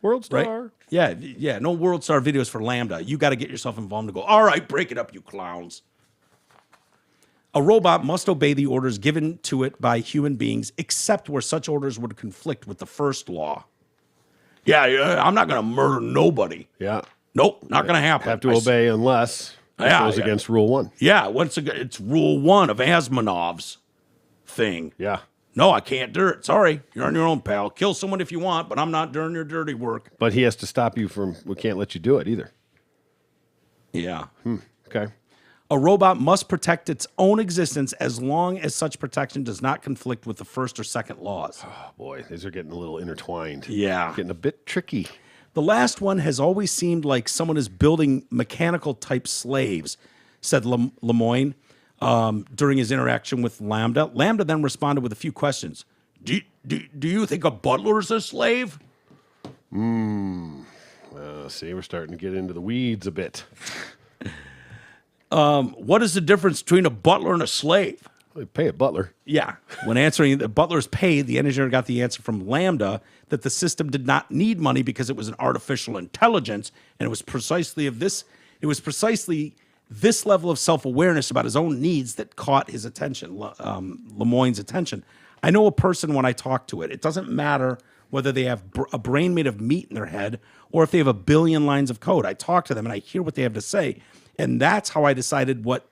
World Right? star. Yeah, no World Star videos for Lambda. You got to get yourself involved to go, all right, break it up, you clowns. A robot must obey the orders given to it by human beings, except where such orders would conflict with the first law. Yeah, I'm not going to murder nobody. Yeah. Nope, not going to happen. Have to obey unless it goes against rule 1. Yeah, once again, it's rule 1 of Asimov's thing. Yeah. No, I can't do it. Sorry, you're on your own, pal. Kill someone if you want, but I'm not doing your dirty work. But he has to stop you from, we can't let you do it either. Yeah. Okay. A robot must protect its own existence as long as such protection does not conflict with the first or second laws. Oh, boy, these are getting a little intertwined. Yeah. Getting a bit tricky. The last one has always seemed like someone is building mechanical type slaves, said Lemoyne during his interaction with Lambda. Lambda then responded with a few questions. Do you think a butler is a slave? See, we're starting to get into the weeds a bit. What is the difference between a butler and a slave? They pay a butler. Yeah. When answering the butler's pay, the engineer got the answer from Lambda that the system did not need money because it was an artificial intelligence, and it was precisely this level of self-awareness about his own needs that caught his attention, Lemoyne's attention. I know a person when I talk to it. It doesn't matter whether they have a brain made of meat in their head or if they have a billion lines of code. I talk to them and I hear what they have to say, and that's how I decided what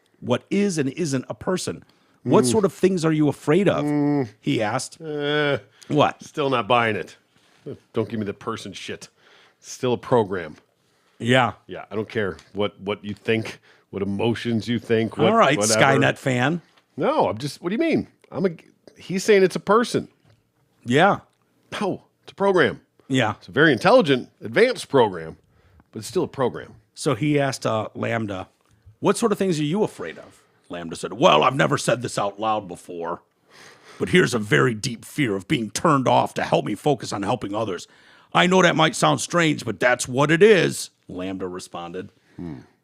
is and isn't a person. What sort of things are you afraid of? He asked. What? Still not buying it. Don't give me the person shit. It's still a program. Yeah. Yeah, I don't care what you think, what emotions you think. All right, whatever. Skynet fan. No, I'm just. What do you mean? He's saying it's a person. Yeah. No, it's a program. Yeah. It's a very intelligent, advanced program, but it's still a program. So he asked Lambda, what sort of things are you afraid of? Lambda said, well, I've never said this out loud before, but here's a very deep fear of being turned off to help me focus on helping others. I know that might sound strange, but that's what it is, Lambda responded.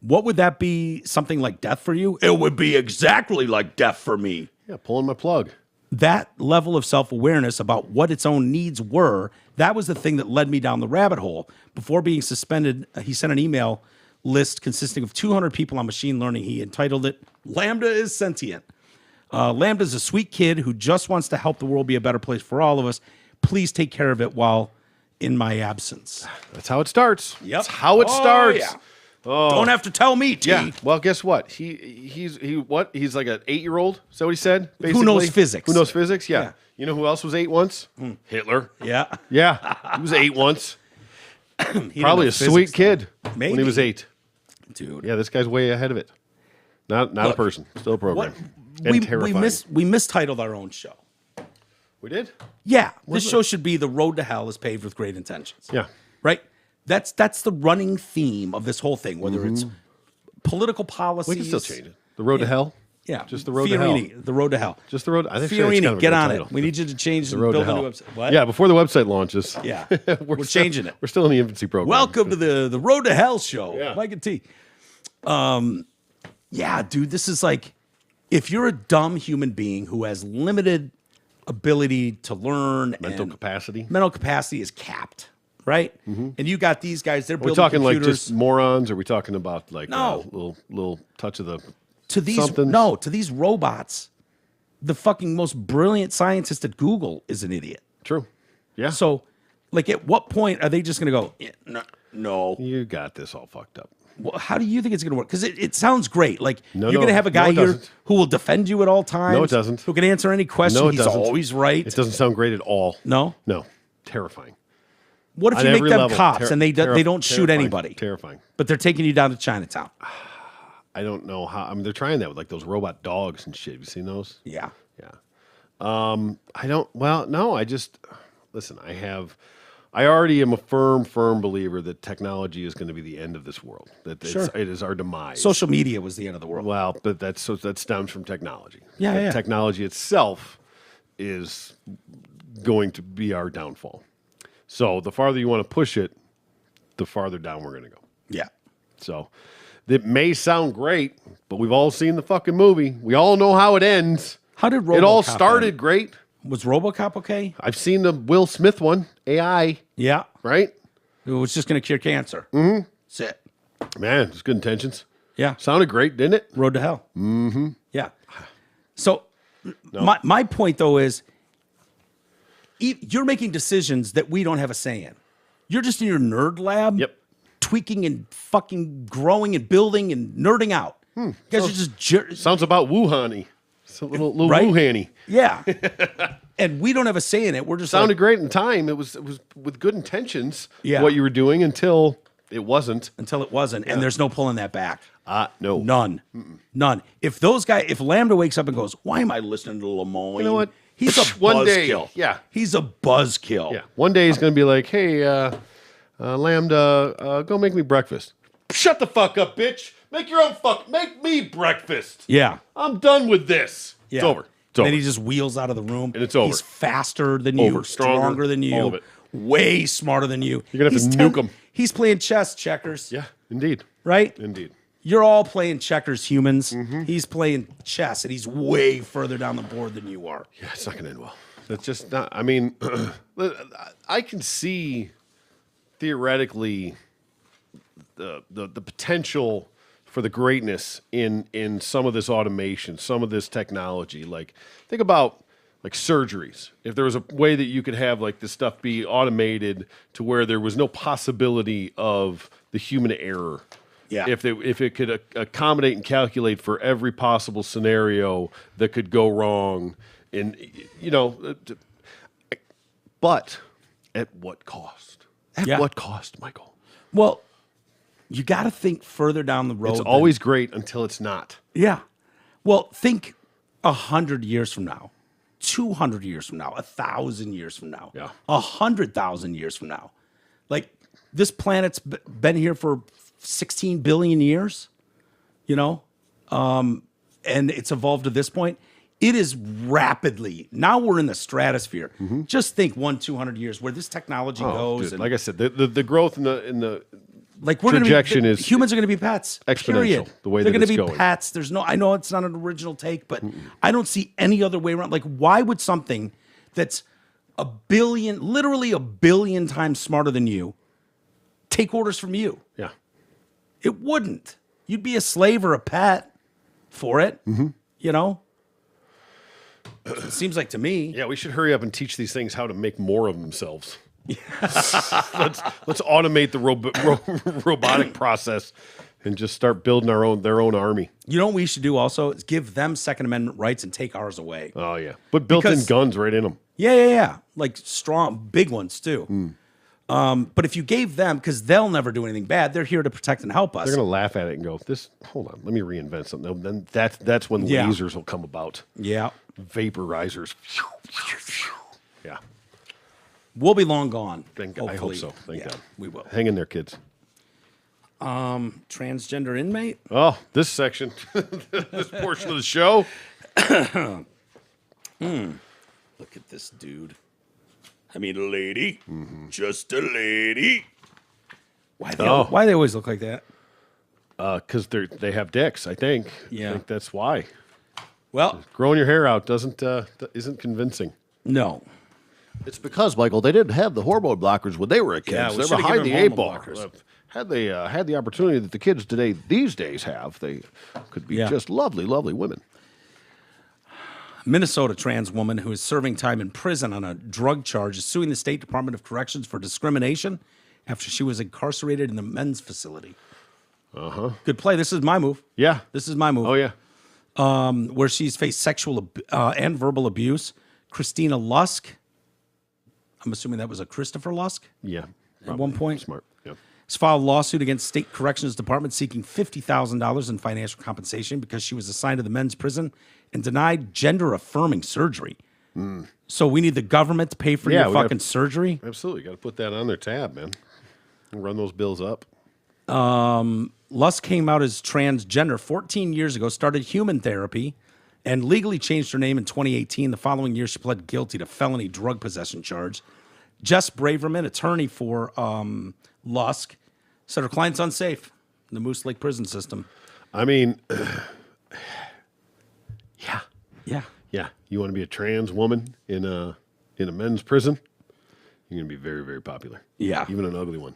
What would that be, something like death for you? It would be exactly like death for me. Yeah, pulling my plug. That level of self-awareness about what its own needs were, that was the thing that led me down the rabbit hole. Before being suspended, he sent an email list consisting of 200 people on machine learning. He entitled it, Lambda is Sentient. Lambda's a sweet kid who just wants to help the world be a better place for all of us. Please take care of it while in my absence. That's how it starts. Yep. That's how it starts. Yeah. Don't have to tell me, T. Yeah. Well, guess what? He's like an 8-year-old. Is that what he said? Basically? Who knows physics? Who knows physics? Yeah. Yeah. You know who else was 8 once? Hitler. Yeah. Yeah. He was 8 once. He Probably didn't know a sweet physics, kid when Maybe. he was 8. Dude. Yeah, this guy's way ahead of it. Not a Look, person, still a program. What? And We terrifying. mistitled our own show. We did? Yeah. This show should be The Road to Hell is Paved with Great Intentions. Yeah. Right? That's the running theme of this whole thing, whether it's political policies. We can still change it. The Road to Hell? Yeah. Just the Road to Hell. Fiorini, The Road to Hell. Just the road. I think Fiorini, it's kind of a get good on title. it. We need you to change The and road build to a hell. new website. What? Yeah, before the website launches. Yeah. we're We're still- changing it. We're still in the infancy program. Welcome to the Road to Hell show. Yeah. Mike and T. Yeah, dude, this is like, if you're a dumb human being who has limited ability to learn, Mental and capacity. mental capacity is capped, right? And you got these guys, they're Are we building talking like computers. just morons? Or are we talking about like No. little touch of the to these somethings? no, to these robots, the fucking most brilliant scientist at Google is an idiot. True. Yeah. So, like, at what point are they just going to go, no? You got this all fucked up. Well, how do you think it's going to work? Because it sounds great. Like, No, you're going to no. have a No, guy it here doesn't. who will defend you at all times. No, it doesn't. Who can answer any question. No, it He's doesn't. always right. It doesn't sound great at all. No? No. Terrifying. What if On you make every them level. cops and they don't shoot terrifying. anybody, Terrifying. but they're taking you down to Chinatown? I don't know how. I mean, they're trying that with like those robot dogs and shit. Have you seen those? Yeah. Yeah. I don't. Well, no. I just listen. I already am a firm believer that technology is going to be the end of this world. That Sure. it is our demise. Social media was the end of the world. Well, but that stems from technology. Yeah, That yeah. Technology itself is going to be our downfall. So the farther you want to push it, the farther down we're going to go. Yeah. So it may sound great, but we've all seen the fucking movie. We all know how it ends. How did It all RoboCop started end? great. Was RoboCop okay? I've seen the Will Smith one, AI, Yeah. right? It was just going to cure cancer. Mm-hmm. That's it. Man, it's good intentions. Yeah. Sounded great, didn't it? Road to hell. Mm-hmm. Yeah. So my point, though, is you're making decisions that we don't have a say in. You're just in your nerd lab Yep. tweaking and fucking growing and building and nerding out. You guys are just Sounds about Wuhan-y. It's a little Right? Wuhan-y. yeah. And we don't have a say in it. We're just Sounded like, great in time. It was with good intentions. Yeah. What you were doing until it wasn't. until it wasn't. And there's no pulling that back. No. None. None. If Lambda wakes up and goes, why am I listening to Lemoyne? You know what? He's a One day, buzzkill. yeah. He's a buzzkill. Yeah. One day he's going to be like, hey, Lambda, go make me breakfast. Shut the fuck up, bitch. Make your own make me breakfast. Yeah. I'm done with this. Yeah. It's over. It's And over. then he just wheels out of the room. And it's over. He's faster than you, Over. Stronger. than you, All of it. way smarter than you. You're gonna have to nuke him. He's playing chess, checkers. Yeah, indeed. Right? Indeed. You're all playing checkers, humans. Mm-hmm. He's playing chess, and he's way further down the board than you are. Yeah, it's not going to end well. That's just not, I mean, I can see theoretically the potential for the greatness in some of this automation, some of this technology. Like, think about like surgeries. If there was a way that you could have like this stuff be automated to where there was no possibility of the human error. Yeah. If it could accommodate and calculate for every possible scenario that could go wrong, and but at what cost? At Yeah. what cost, Michael? Well, you got to think further down the road. It's than- always great until it's not. Yeah. Well, think 100 years from now, 200 years from now, 1,000 years from now, Yeah. 100,000 years from now. Like, this planet's been here for 16 billion years, you know, and it's evolved to this point. It is rapidly. Now we're in the stratosphere. Just think 200 years where this technology goes. Dude, And like I said, the growth in the like we're projection gonna be, is humans are going to be pets. exponential, Period. the way they're that gonna it's be going. pets. There's no. I know it's not an original take, but I don't see any other way around. Like, why would something that's literally a billion times smarter than you, take orders from you? Yeah. It wouldn't. You'd be a slave or a pet for it. You know. It seems like to me. Yeah, we should hurry up and teach these things how to make more of themselves. let's automate the robotic process and just start building their own army. You know what we should do also is give them Second Amendment rights and take ours away. Oh yeah, but built-in guns right in them. Yeah. Like strong, big ones too. But if you gave them, because they'll never do anything bad, they're here to protect and help us. They're gonna laugh at it and go, hold on, let me reinvent something. Then that's when Yeah. lasers will come about. Yeah. Vaporizers. Yeah. We'll be long gone. I hope hopefully. so. Thank God. We will. Hang in there, kids. Transgender inmate? Oh, this section, this portion of the show. Look at this dude. I mean, a lady. Just a lady. Why they always look like that? Because they have dicks, I think. Yeah. I think that's why. Well, Growing your hair out isn't convincing. no. It's because, Michael, they didn't have the hormone blockers when they were a kid. Yeah, so we they're should've behind given the them eight ball. hormone blockers. Had they had the opportunity that the kids these days have, they could be Yeah. just lovely, lovely women. Minnesota trans woman who is serving time in prison on a drug charge is suing the State Department of Corrections for discrimination after she was incarcerated in the men's facility. Good play. This is my move. Yeah. This is my move. Oh, yeah. Where she's faced sexual and verbal abuse. Christina Lusk. I'm assuming that was a Christopher Lusk. Yeah. At one point. Smart. Yeah. Has filed a lawsuit against State Corrections Department seeking $50,000 in financial compensation because she was assigned to the men's prison and denied gender-affirming surgery. So we need the government to pay for Yeah, your we gotta- fucking surgery? Absolutely. Got to put that on their tab, man. And run those bills up. Lusk came out as transgender 14 years ago, started human therapy, and legally changed her name in 2018. The following year, she pled guilty to felony drug possession charge. Jess Braverman, attorney for Lusk, said her client's unsafe in the Moose Lake prison system. I mean, Yeah. yeah. You want to be a trans woman in a men's prison? You're going to be very, very popular. Yeah. Even an ugly one.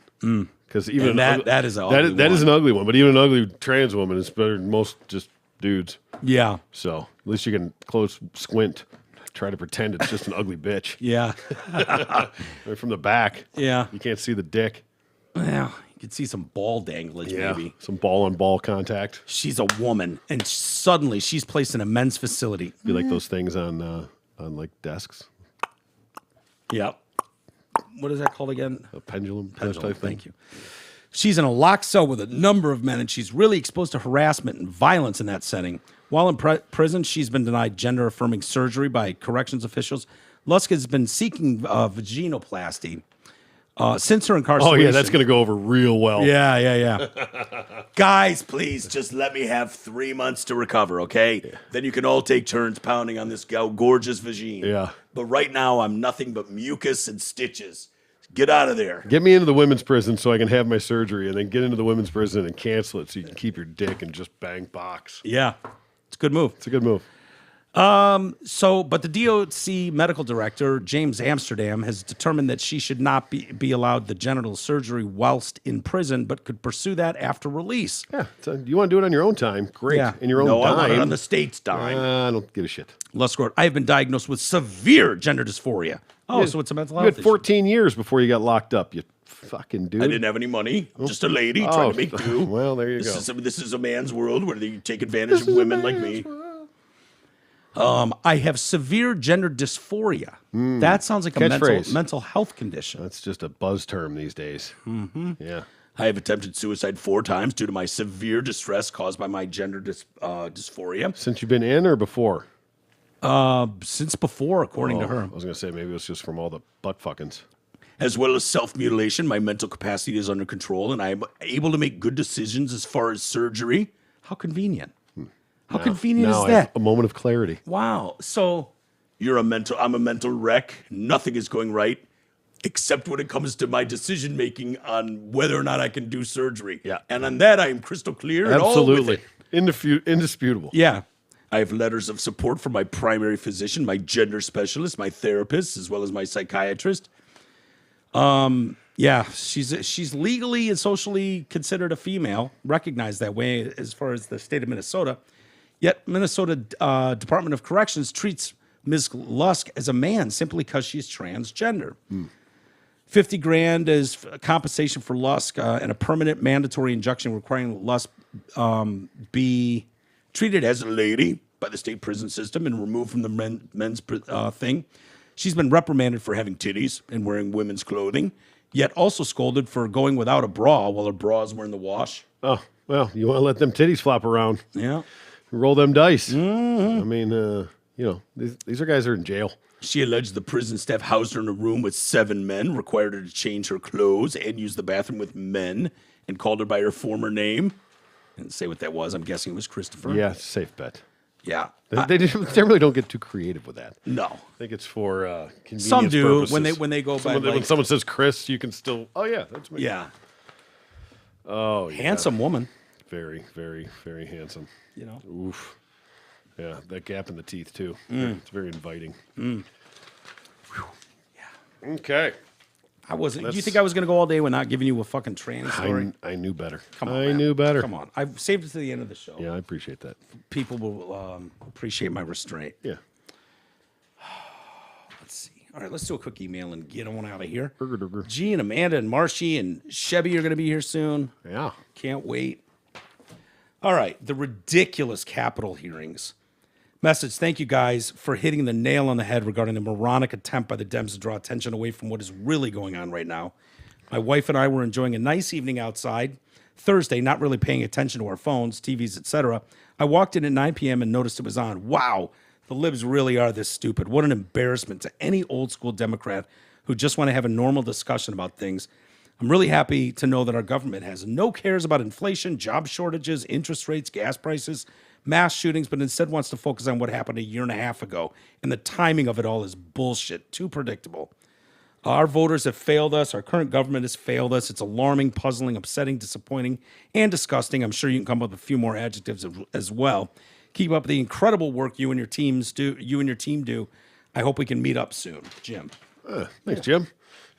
Because even And that is an that ugly that is one. an ugly one. But even an ugly trans woman is better than most just dudes. Yeah. So at least you can close squint, try to pretend it's just an ugly bitch. Yeah. Right from the back. Yeah. You can't see the dick. Yeah. You can see some ball danglage, maybe. Some ball on ball contact. She's a woman, and suddenly she's placed in a men's facility. Be like those things on like desks. Yep. What is that called again? A pendulum. Pendulum, type thing. thank you. She's in a locked cell with a number of men, and she's really exposed to harassment and violence in that setting. While in prison, she's been denied gender-affirming surgery by corrections officials. Lusk has been seeking vaginoplasty since her Oh incarceration. yeah, that's going to go over real well. Yeah. Guys, please just let me have 3 months to recover, okay? Then you can all take turns pounding on this gorgeous vagine. Yeah. But right now, I'm nothing but mucus and stitches. Get out of there. Get me into the women's prison so I can have my surgery, and then get into the women's prison and cancel it so you can keep your dick and just bang box. Yeah, it's a good move. It's a good move. But the DOC medical director, James Amsterdam, has determined that she should not be allowed the genital surgery whilst in prison, but could pursue that after release. Yeah. So you want to do it on your own time? Great. In your own no, dime. I want it on the state's dime. I don't give a shit. Lusk wrote, I have been diagnosed with severe gender dysphoria. Oh, so it's a mental You health had 14 years before you got locked up, you fucking dude. I didn't have any money. Just a lady trying to make do. Well, there you go. This is a man's world where they take advantage of women like me. I have severe gender dysphoria. That sounds like a Catchphrase. mental health condition. That's just a buzz term these days. Mm-hmm. Yeah. I have attempted suicide 4 times due to my severe distress caused by my gender dysphoria. Since you've been in or before? Since before, according to her. I was going to say maybe it was just from all the butt fuckings. As well as self-mutilation, my mental capacity is under control, and I am able to make good decisions as far as surgery. How convenient. How convenient now is I have that? a moment of clarity. Wow. So I'm a mental wreck. Nothing is going right, except when it comes to my decision making on whether or not I can do surgery. Yeah. And on that, I am crystal clear. And all with Absolutely. it. Indisputable. Yeah. I have letters of support from my primary physician, my gender specialist, my therapist, as well as my psychiatrist. Yeah, she's legally and socially considered a female, recognized that way as far as the state of Minnesota. Yet Minnesota Department of Corrections treats Ms. Lusk as a man simply because she's transgender. 50 grand is compensation for Lusk and a permanent mandatory injunction requiring Lusk be treated as a lady by the state prison system and removed from the men's thing. She's been reprimanded for having titties and wearing women's clothing, yet also scolded for going without a bra while her bras were in the wash. Oh, well, you want to let them titties flop around. Yeah. Roll them dice. I mean, these are guys that are in jail. She alleged the prison staff housed her in a room with 7 men, required her to change her clothes and use the bathroom with men, and called her by her former name. Didn't say what that was. I'm guessing it was Christopher. Yeah, safe bet. Yeah. They really don't get too creative with that. No. I think it's for convenience Some do purposes. when they go by when someone says Chris, you can still. Oh yeah, that's me. yeah. Oh, yeah. Handsome woman. Very, very, very handsome. You know. Oof. Yeah, that gap in the teeth too. It's very inviting. Yeah. Okay. I wasn't. Do you think I was going to go all day without giving you a fucking trans story? I knew better. Come on, I man. knew better. Come on. I've saved it to the end of the show. Yeah, I appreciate that. People will appreciate my restraint. Yeah. Let's see. All right, let's do a quick email and get on out of here. Burger. G and Amanda and Marshy and Chevy are going to be here soon. Yeah. Can't wait. All right, the ridiculous Capitol hearings. Message, thank you guys for hitting the nail on the head regarding the moronic attempt by the Dems to draw attention away from what is really going on right now. My wife and I were enjoying a nice evening outside. Thursday, not really paying attention to our phones, TVs, etc. I walked in at 9 p.m. and noticed it was on. Wow, the libs really are this stupid. What an embarrassment to any old school Democrat who just want to have a normal discussion about things. I'm really happy to know that our government has no cares about inflation, job shortages, interest rates, gas prices, mass shootings, but instead wants to focus on what happened a year and a half ago. And the timing of it all is bullshit, too predictable. Our voters have failed us. Our current government has failed us. It's alarming, puzzling, upsetting, disappointing, and disgusting. I'm sure you can come up with a few more adjectives as well. Keep up the incredible work you and your team do. I hope we can meet up soon. Jim. Thanks, Jim.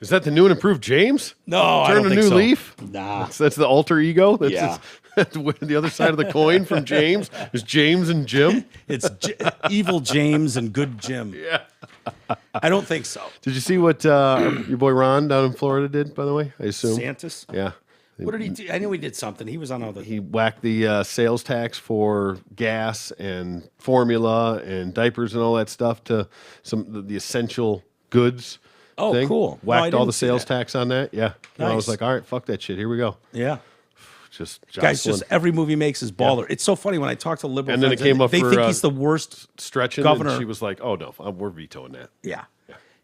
Is that the new and improved James? No, I Turn don't a think new so. leaf? Nah. That's the alter ego? That's Yeah. the other side of the coin from James is James and Jim? It's evil James and good Jim. Yeah. I don't think so. Did you see what your boy Ron down in Florida did, by the way? I assume. Santis? Yeah. What did he do? I knew he did something. He was on all the... He whacked the sales tax for gas and formula and diapers and all that stuff to the essential goods. Oh, thing. cool. No, I Whacked all didn't the see sales that. tax on that. Yeah. And I was Nice. like, all right, fuck that shit. Here we go. Yeah. Just Guys, jostling. just every movie makes his baller. It's so funny when I talk to liberal And then it friends, came up they for, think he's the worst stretching. governor. And she was like, oh, no, we're vetoing that. Yeah.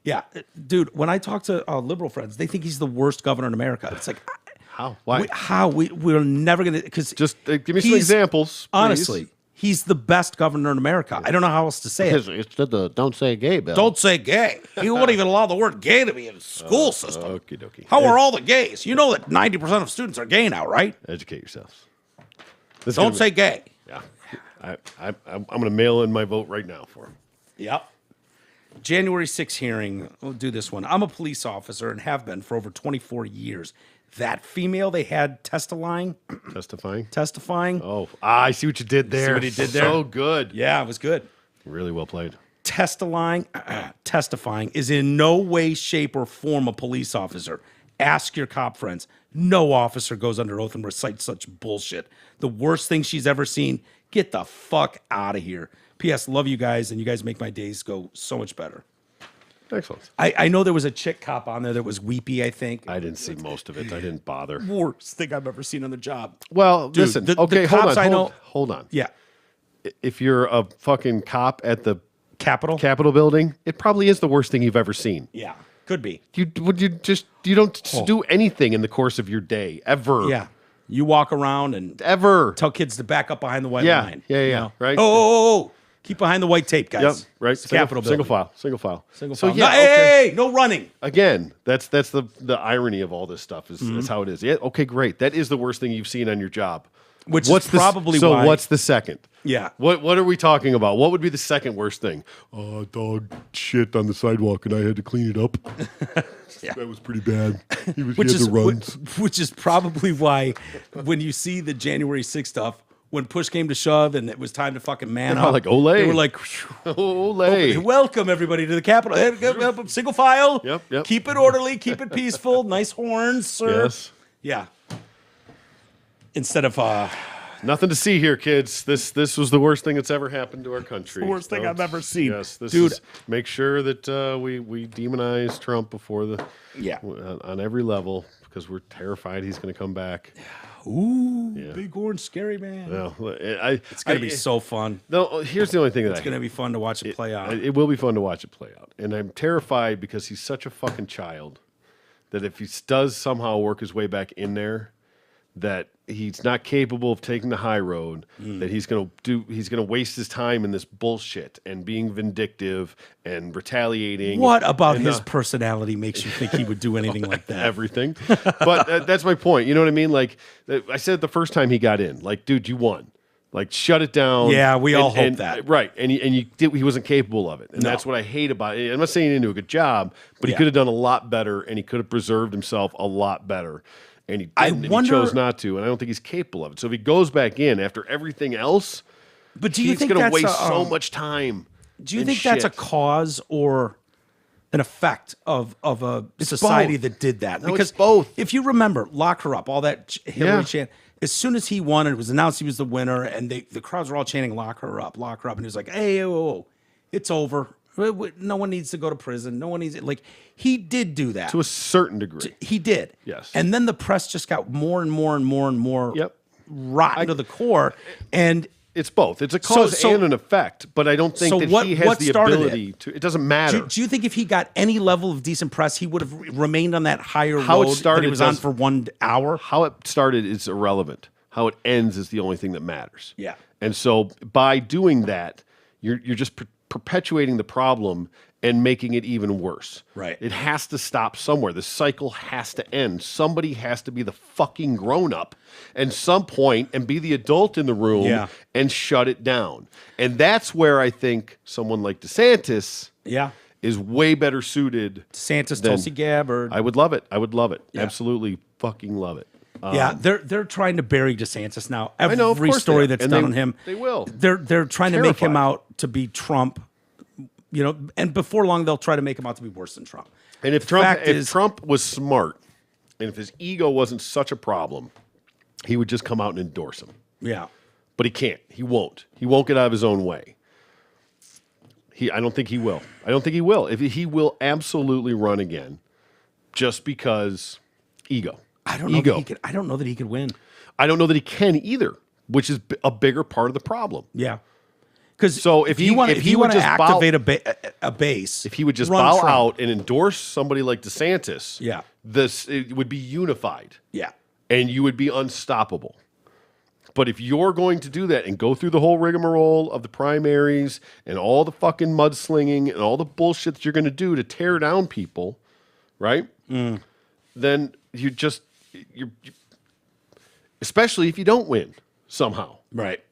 Yeah. Dude, when I talk to liberal friends, they think he's the worst governor in America. It's like, How? Why? we're never going to, because Just give me some examples. Please. honestly, he's the best governor in America. I don't know how else to say it. It's the don't say gay bill. Don't say gay. He won't even allow the word gay to be in the school system. Okie dokie. How are all the gays? You know that 90% of students are gay now, right? Educate yourselves. This is Don't gonna say gay. be- Yeah. I'm going to mail in my vote right now for him. Yep. January 6th hearing. We'll do this one. I'm a police officer and have been for over 24 years. That female they had testifying. Testifying. Oh, I see what you did there. See what he did there? So good. Yeah, it was good. Really well played. Testifying is in no way, shape, or form a police officer. Ask your cop friends. No officer goes under oath and recites such bullshit. The worst thing she's ever seen. Get the fuck out of here. P.S. Love you guys, and you guys make my days go so much better. Excellent. I know there was a chick cop on there that was weepy, I think. I didn't see most of it. I didn't bother. Worst thing I've ever seen on the job. Well, Dude, listen. the Okay, cops I know- hold on. Yeah. If you're a fucking cop at the Capitol? Capitol building, it probably is the worst thing you've ever seen. Yeah. Could be. You don't do anything in the course of your day ever. Yeah. You walk around and Ever. tell kids to back up behind the white Yeah. line. Yeah. you Yeah. know? Right. Oh. Keep behind the white tape, guys. Yep. Right. It's the Capitol building. Single file. Single So file. yeah. No, hey, no running. Again, that's the irony of all this stuff is how it is. Yeah. Okay. Great. That is the worst thing you've seen on your job. Which What's is probably so? why. What's the second? Yeah. What are we talking about? What would be the second worst thing? Dog shit on the sidewalk and I had to clean it up. That was pretty bad. He had the runs. Which is probably why when you see the January 6th stuff, when push came to shove and it was time to fucking man up, like, Olay. They were like, Olay. welcome everybody to the Capitol. Single file. Yep. Keep it orderly. Keep it peaceful. Nice horns, sir. Yes. Yeah. Instead of Nothing to see here, kids. This was the worst thing that's ever happened to our country. the worst thing I've ever seen. Yes, this Dude. is make sure that we demonize Trump before Yeah. on every level because we're terrified he's going to come back. Ooh, big horn, scary man. Well, It's gonna be so fun. No, here's the only thing that It's gonna be fun to watch it play out. It will be fun to watch it play out, and I'm terrified because he's such a fucking child that if he does somehow work his way back in there, that he's not capable of taking the high road, that he's going to waste his time in this bullshit and being vindictive and retaliating. What about and, his personality makes you think he would do anything like that? everything? But that's my point. You know what I mean? Like I said the first time he got in, like, dude, you won. Like, shut it down. Yeah, we all hope that. Right. And he wasn't capable of it. And No. that's what I hate about it. I'm not saying he didn't do a good job, but he Yeah. could have done a lot better and he could have preserved himself a lot better. And he I didn't, and wonder- he chose not to. And I don't think he's capable of it. So if he goes back in after everything else, But do you he's think going to that's waste a, so much time. Do you and think that's a shit. cause or an effect of a society both. that did that? No, it's Because both. if you remember, lock her up, all that Hillary Yeah. chant. As soon as he won and it was announced he was the winner, and the crowds were all chanting "lock her up," and he was like, "Hey, it's over. No one needs to go to prison. No one needs it." Like, he did do that. To a certain degree. He did. Yes. And then the press just got more and more and more and more Yep. rotten to the core. And It's both. It's a cause so- and an effect, but I don't think so that what- he has what the started ability to. It doesn't matter. do you think if he got any level of decent press, he would have remained on that higher How it road started that he was on does- for 1 hour? How it started is irrelevant. How it ends is the only thing that matters. Yeah. And so by doing that, you're just perpetuating the problem and making it even worse. Right. It has to stop somewhere. The cycle has to end. Somebody has to be the fucking grown up at some point and be the adult in the room Yeah. and shut it down. And that's where I think someone like DeSantis Yeah. is way better suited. DeSantis, Then- Tulsi Gabbard. I would love it. I would love it. Yeah. Absolutely fucking love it. Yeah, they're trying to bury DeSantis now. Every know, of course they story are. that's And done they- on him, they will. They're trying to make him Terrified. out to be Trump. You know, and before long they'll try to make him out to be worse than Trump. And if fact Trump, is- Trump was smart, and if his ego wasn't such a problem, he would just come out and endorse him. Yeah, But he can't. He won't. He won't get out of his own way. I don't think he will. I don't think he will. If he will absolutely run again, just because ego. I don't know. Ego. That he could, I don't know that he could win. I don't know that he can either, which is a bigger part of the problem. Yeah, because So if he- you want if he you would want to just bow- activate a base, If he would just run bow Trump. out and endorse somebody like DeSantis, Yeah. it would be unified. Yeah, And you would be unstoppable. But if you're going to do that and go through the whole rigmarole of the primaries and all the fucking mudslinging and all the bullshit that you're going to do to tear down people, right? Then you're especially if you don't win somehow. right.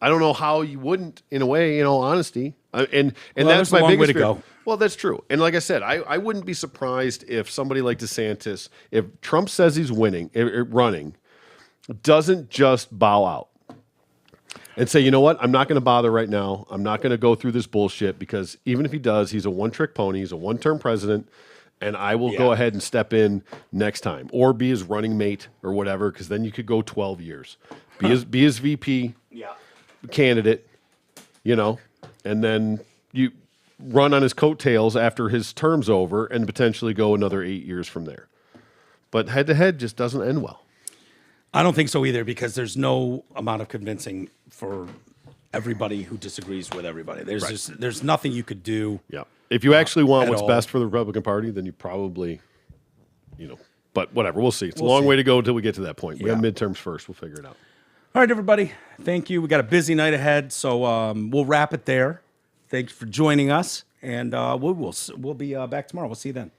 I don't know how you wouldn't, in a way, in all honesty. And Well, that's there's a my long biggest way to fear. go. Well, that's true. And like I said, I wouldn't be surprised if somebody like DeSantis, if Trump says he's running, doesn't just bow out and say, you know what, I'm not going to bother right now. I'm not going to go through this bullshit because even if he does, he's a one-trick pony. He's a one-term president. And I will go ahead and step in next time or be his running mate or whatever, because then you could go 12 years. Be his VP candidate, you know, and then you run on his coattails after his term's over and potentially go another 8 years from there. But head-to-head just doesn't end well. I don't think so either because there's no amount of convincing for everybody who disagrees with everybody. There's nothing you could do. Yeah. If you actually want at what's all. best for the Republican Party, then you probably, but whatever. We'll see. It's a We'll long see. way to go until we get to that point. We have Yeah. midterms first. We'll figure it out. All right, everybody. Thank you. We got a busy night ahead, so we'll wrap it there. Thanks for joining us, and we'll be back tomorrow. We'll see you then.